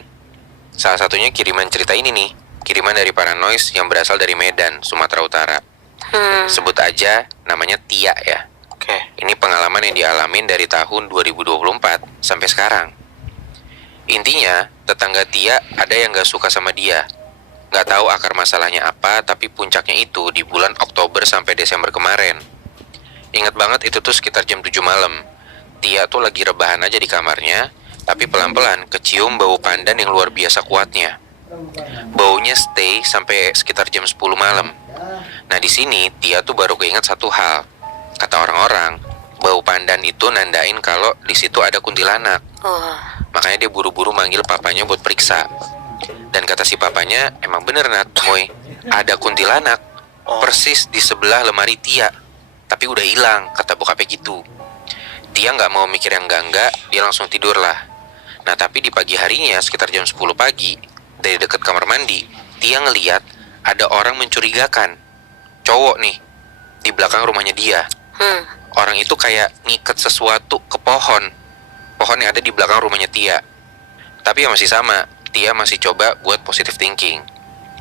Salah satunya kiriman cerita ini nih, kiriman dari Paranoise yang berasal dari Medan, Sumatera Utara. Sebut aja namanya Tia ya. Oke. Ini pengalaman yang dialamin dari tahun 2024 sampai sekarang. Intinya, tetangga Tia ada yang gak suka sama dia. Gak tahu akar masalahnya apa, tapi puncaknya itu di bulan Oktober sampai Desember kemarin. Ingat banget itu tuh sekitar jam 7 malam. Tia tuh lagi rebahan aja di kamarnya, tapi pelan-pelan kecium bau pandan yang luar biasa kuatnya. Baunya stay sampai sekitar jam 10 malam. Nah di sini Tia tuh baru keinget satu hal. Kata orang-orang, bau pandan itu nandain kalau di situ ada kuntilanak. Oh, Makanya dia buru-buru manggil papanya buat periksa. Dan kata si papanya, emang bener Nat, Moy, ada kuntilanak persis di sebelah lemari Tia. Tapi udah hilang, kata bokapnya gitu. Tia nggak mau mikir yang enggak, dia langsung tidur lah. Nah tapi di pagi harinya, sekitar jam 10 pagi, dari dekat kamar mandi, Tia ngeliat ada orang mencurigakan. Cowok nih, di belakang rumahnya dia. Orang itu kayak ngiket sesuatu ke pohon yang ada di belakang rumahnya Tia. Tapi ya masih sama, Tia masih coba buat positive thinking.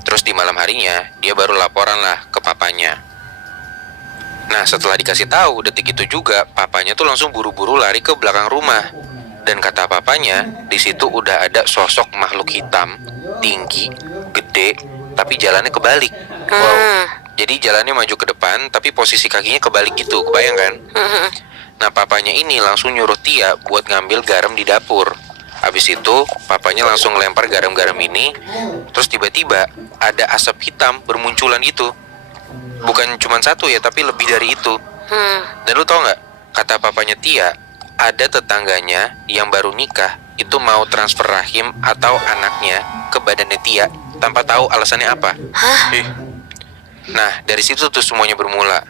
Terus di malam harinya, dia baru laporan lah ke papanya. Nah setelah dikasih tahu, detik itu juga papanya tuh langsung buru-buru lari ke belakang rumah. Dan kata papanya, di situ udah ada sosok makhluk hitam, tinggi, gede, tapi jalannya kebalik. Jadi jalannya maju ke depan, tapi posisi kakinya kebalik gitu, kebayang kan? Nah papanya ini langsung nyuruh Tia buat ngambil garam di dapur. Habis itu papanya langsung lempar garam-garam ini. Terus tiba-tiba ada asap hitam bermunculan gitu. Bukan cuma satu ya, tapi lebih dari itu. Dan lu tau gak, kata papanya Tia, ada tetangganya yang baru nikah itu mau transfer rahim atau anaknya ke badannya Tia tanpa tahu alasannya apa. Nah dari situ tuh semuanya bermula.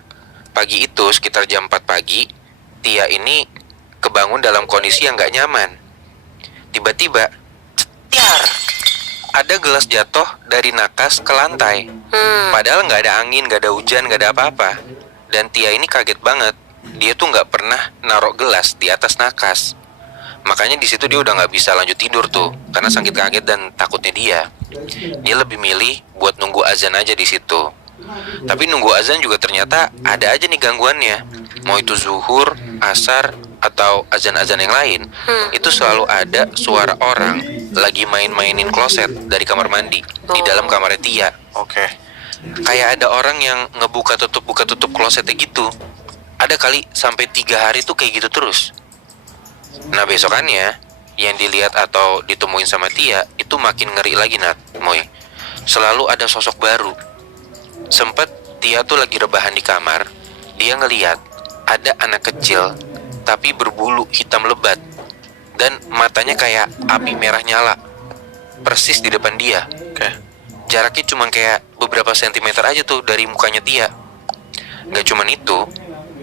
Pagi itu sekitar jam 4 pagi, Tia ini kebangun dalam kondisi yang gak nyaman. Tiba-tiba, tiar, ada gelas jatuh dari nakas ke lantai. Padahal nggak ada angin, nggak ada hujan, nggak ada apa-apa. Dan Tia ini kaget banget. Dia tuh nggak pernah naruh gelas di atas nakas. Makanya di situ dia udah nggak bisa lanjut tidur tuh, karena sakit kaget dan takutnya dia. Dia lebih milih buat nunggu azan aja di situ. Tapi nunggu azan juga ternyata ada aja nih gangguannya. Mau itu zuhur, asar, atau azan-azan yang lain, itu selalu ada suara orang lagi main-mainin kloset dari kamar mandi di dalam kamarnya Tia. Oke. Kayak ada orang yang ngebuka tutup klosetnya gitu. Ada kali sampai 3 hari tuh kayak gitu terus. Nah besokannya yang dilihat atau ditemuin sama Tia itu makin ngeri lagi Nat, Moy. Selalu ada sosok baru. Sempet Tia tuh lagi rebahan di kamar, dia ngeliat ada anak kecil tapi berbulu hitam lebat dan matanya kayak api merah nyala persis di depan dia. Oke. Jaraknya cuma kayak beberapa sentimeter aja tuh dari mukanya Tia. Gak cuman itu,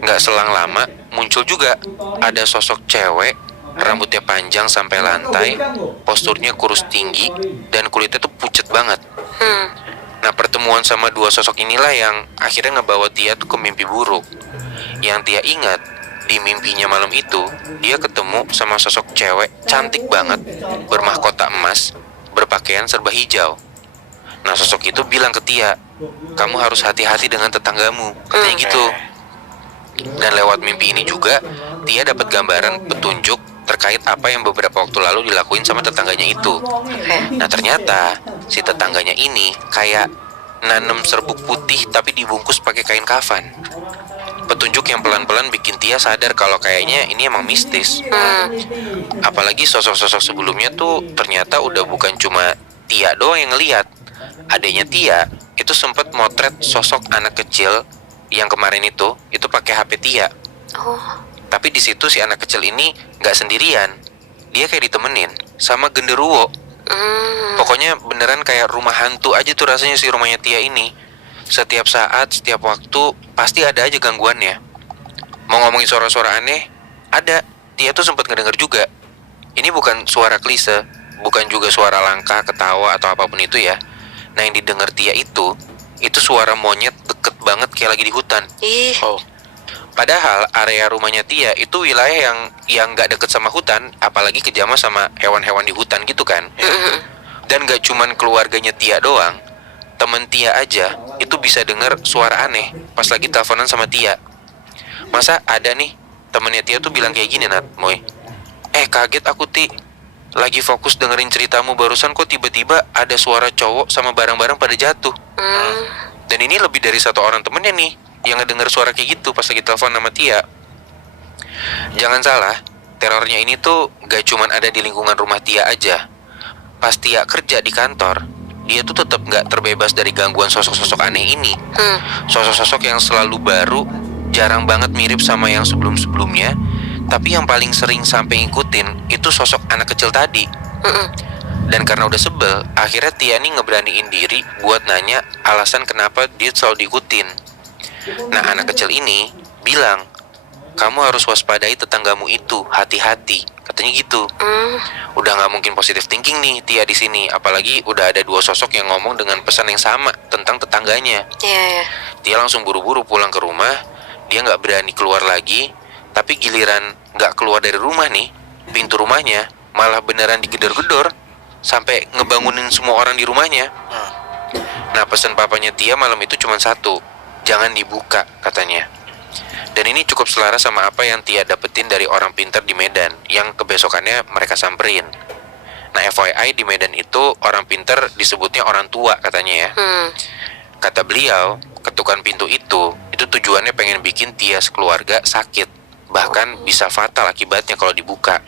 gak selang lama muncul juga ada sosok cewek, rambutnya panjang sampai lantai, posturnya kurus tinggi, dan kulitnya tuh pucet banget. Nah pertemuan sama dua sosok inilah yang akhirnya ngebawa Tia tuh ke mimpi buruk. Yang Tia ingat, di mimpinya malam itu, dia ketemu sama sosok cewek cantik banget, bermahkota emas, berpakaian serba hijau. Nah sosok itu bilang ke Tia, kamu harus hati-hati dengan tetanggamu, katanya gitu. Dan lewat mimpi ini juga, Tia dapat gambaran petunjuk terkait apa yang beberapa waktu lalu dilakuin sama tetangganya itu. Nah ternyata, si tetangganya ini kayak nanam serbuk putih tapi dibungkus pakai kain kafan. Petunjuk yang pelan-pelan bikin Tia sadar kalau kayaknya ini emang mistis. Apalagi sosok-sosok sebelumnya tuh ternyata udah bukan cuma Tia doang yang ngeliat. Adanya Tia itu sempat motret sosok anak kecil yang kemarin itu pakai HP Tia. Tapi di situ si anak kecil ini nggak sendirian. Dia kayak ditemenin sama genderuwo. Pokoknya beneran kayak rumah hantu aja tuh rasanya si rumahnya Tia ini. Setiap saat, setiap waktu, pasti ada aja gangguannya. Mau ngomongin suara-suara aneh, ada. Tia tuh sempat ngedenger juga. Ini bukan suara klise, bukan juga suara langka, ketawa, atau apapun itu ya. Nah yang didengar Tia itu suara monyet deket banget kayak lagi di hutan. Padahal area rumahnya Tia itu wilayah yang gak deket sama hutan, apalagi kejamah sama hewan-hewan di hutan gitu kan. Dan gak cuman keluarganya Tia doang, temen Tia aja itu bisa dengar suara aneh pas lagi teleponan sama Tia. Masa ada nih temennya Tia tuh bilang kayak gini, Nat, Moy. Kaget aku, Ti. Lagi fokus dengerin ceritamu barusan kok tiba-tiba ada suara cowok sama barang-barang pada jatuh. Dan ini lebih dari satu orang temennya nih yang ngedenger suara kayak gitu pas lagi telepon sama Tia. Jangan salah, terornya ini tuh gak cuman ada di lingkungan rumah Tia aja. Pas Tia kerja di kantor, dia tuh tetap gak terbebas dari gangguan sosok-sosok aneh ini. Sosok-sosok yang selalu baru, jarang banget mirip sama yang sebelum-sebelumnya. Tapi yang paling sering sampai ngikutin itu sosok anak kecil tadi. Dan karena udah sebel, akhirnya Tia nih ngeberaniin diri buat nanya alasan kenapa dia selalu diikutin. Nah, anak kecil ini bilang, kamu harus waspadai tetanggamu itu, hati-hati, katanya gitu. Udah nggak mungkin positive thinking nih Tia di sini, apalagi udah ada dua sosok yang ngomong dengan pesan yang sama tentang tetangganya. Tia langsung buru-buru pulang ke rumah, dia nggak berani keluar lagi. Tapi giliran nggak keluar dari rumah nih, pintu rumahnya malah beneran digedor-gedor sampai ngebangunin semua orang di rumahnya. Nah, pesan papanya Tia malam itu cuma satu, jangan dibuka katanya. Dan ini cukup selaras sama apa yang Tia dapetin dari orang pintar di Medan yang kebesokannya mereka samperin. Nah, FYI di Medan itu orang pintar disebutnya orang tua katanya ya. Kata beliau, ketukan pintu itu tujuannya pengen bikin Tia sekeluarga sakit. Bahkan bisa fatal akibatnya kalau dibuka.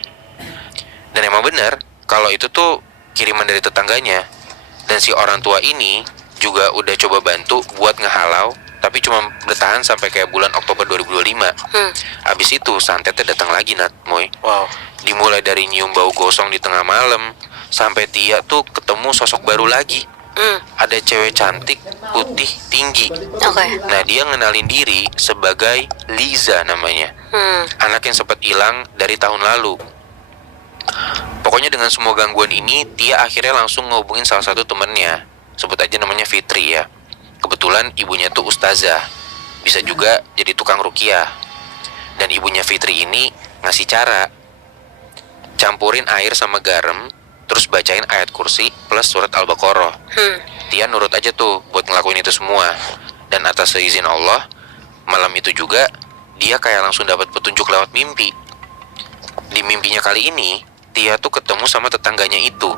Dan emang bener, kalau itu tuh kiriman dari tetangganya. Dan si orang tua ini juga udah coba bantu buat ngehalau, tapi cuma bertahan sampai kayak bulan Oktober 2025. Abis itu santetnya datang lagi, Nat, Moy. Dimulai dari nyium bau gosong di tengah malam, sampai Tia tuh ketemu sosok baru lagi. Ada cewek cantik, putih, tinggi. Nah, dia ngenalin diri sebagai Liza namanya. Anak yang sempat hilang dari tahun lalu. Pokoknya dengan semua gangguan ini, Tia akhirnya langsung ngehubungin salah satu temennya. Sebut aja namanya Fitri ya. Kebetulan ibunya tuh ustazah, bisa juga jadi tukang ruqyah. Dan ibunya Fitri ini ngasih cara, campurin air sama garam, terus bacain ayat kursi plus surat Al-Baqarah. Tia nurut aja tuh buat ngelakuin itu semua. Dan atas seizin Allah, malam itu juga dia kayak langsung dapat petunjuk lewat mimpi. Di mimpinya kali ini, Tia tuh ketemu sama tetangganya itu.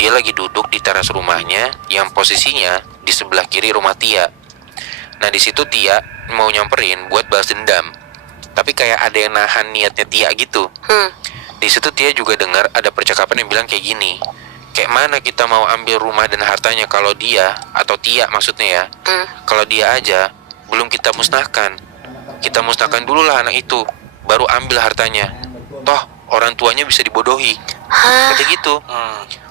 Dia lagi duduk di teras rumahnya yang posisinya di sebelah kiri rumah Tia. Nah, di situ Tia mau nyamperin buat balas dendam. Tapi kayak ada yang nahan niatnya Tia gitu. Di situ Tia juga dengar ada percakapan yang bilang kayak gini. Kayak mana kita mau ambil rumah dan hartanya kalau dia, atau Tia maksudnya ya, kalau dia aja belum kita musnahkan. Kita musnahkan dulu lah anak itu, baru ambil hartanya. Toh orang tuanya bisa dibodohi. Kayak gitu.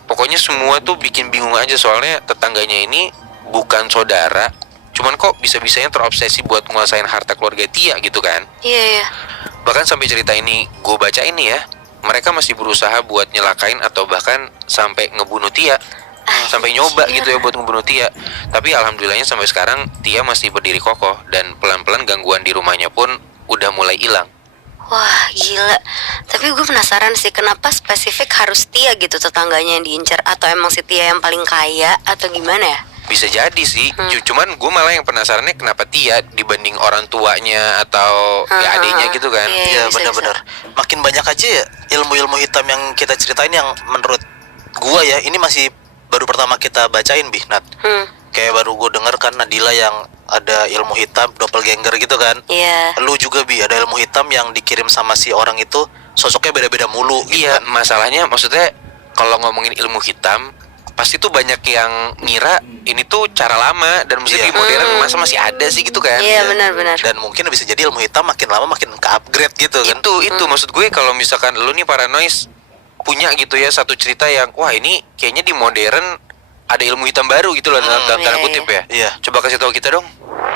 Pokoknya semua tuh bikin bingung aja, soalnya tetangganya ini bukan saudara, cuman kok bisa-bisanya terobsesi buat menguasain harta keluarga Tia gitu kan. Iya. Bahkan sampai cerita ini gue baca ini ya, mereka masih berusaha buat nyelakain atau bahkan sampai ngebunuh Tia. Sampai nyoba gitu ya buat ngebunuh Tia. Tapi alhamdulillahnya sampai sekarang Tia masih berdiri kokoh. Dan pelan-pelan gangguan di rumahnya pun udah mulai hilang. Wah, gila. Tapi gue penasaran sih, kenapa spesifik harus Tia gitu tetangganya yang diincar? Atau emang si Tia yang paling kaya atau gimana ya? Bisa jadi sih. Cuman gue malah yang penasarannya kenapa Tia dibanding orang tuanya atau ya adiknya gitu kan. Iya, benar-benar. Makin banyak aja ya ilmu-ilmu hitam yang kita ceritain yang menurut gua ya ini masih baru pertama kita bacain, Nat. Kayak baru gue denger kan Nadila yang ada ilmu hitam doppelganger gitu kan. Iya. Lu juga ada ilmu hitam yang dikirim sama si orang itu sosoknya beda-beda mulu gitu. Iya, masalahnya maksudnya kalau ngomongin ilmu hitam pasti tuh banyak yang ngira ini tuh cara lama dan maksudnya di modern masa masih ada sih gitu kan. Iya, benar-benar. Dan mungkin bisa jadi ilmu hitam makin lama makin ke-upgrade gitu kan. Itu maksud gue, kalau misalkan lu nih Paranois punya gitu ya satu cerita yang wah ini kayaknya di modern ada ilmu hitam baru gitu loh dalam tanda kutip ya. Iya. Coba kasih tahu kita dong.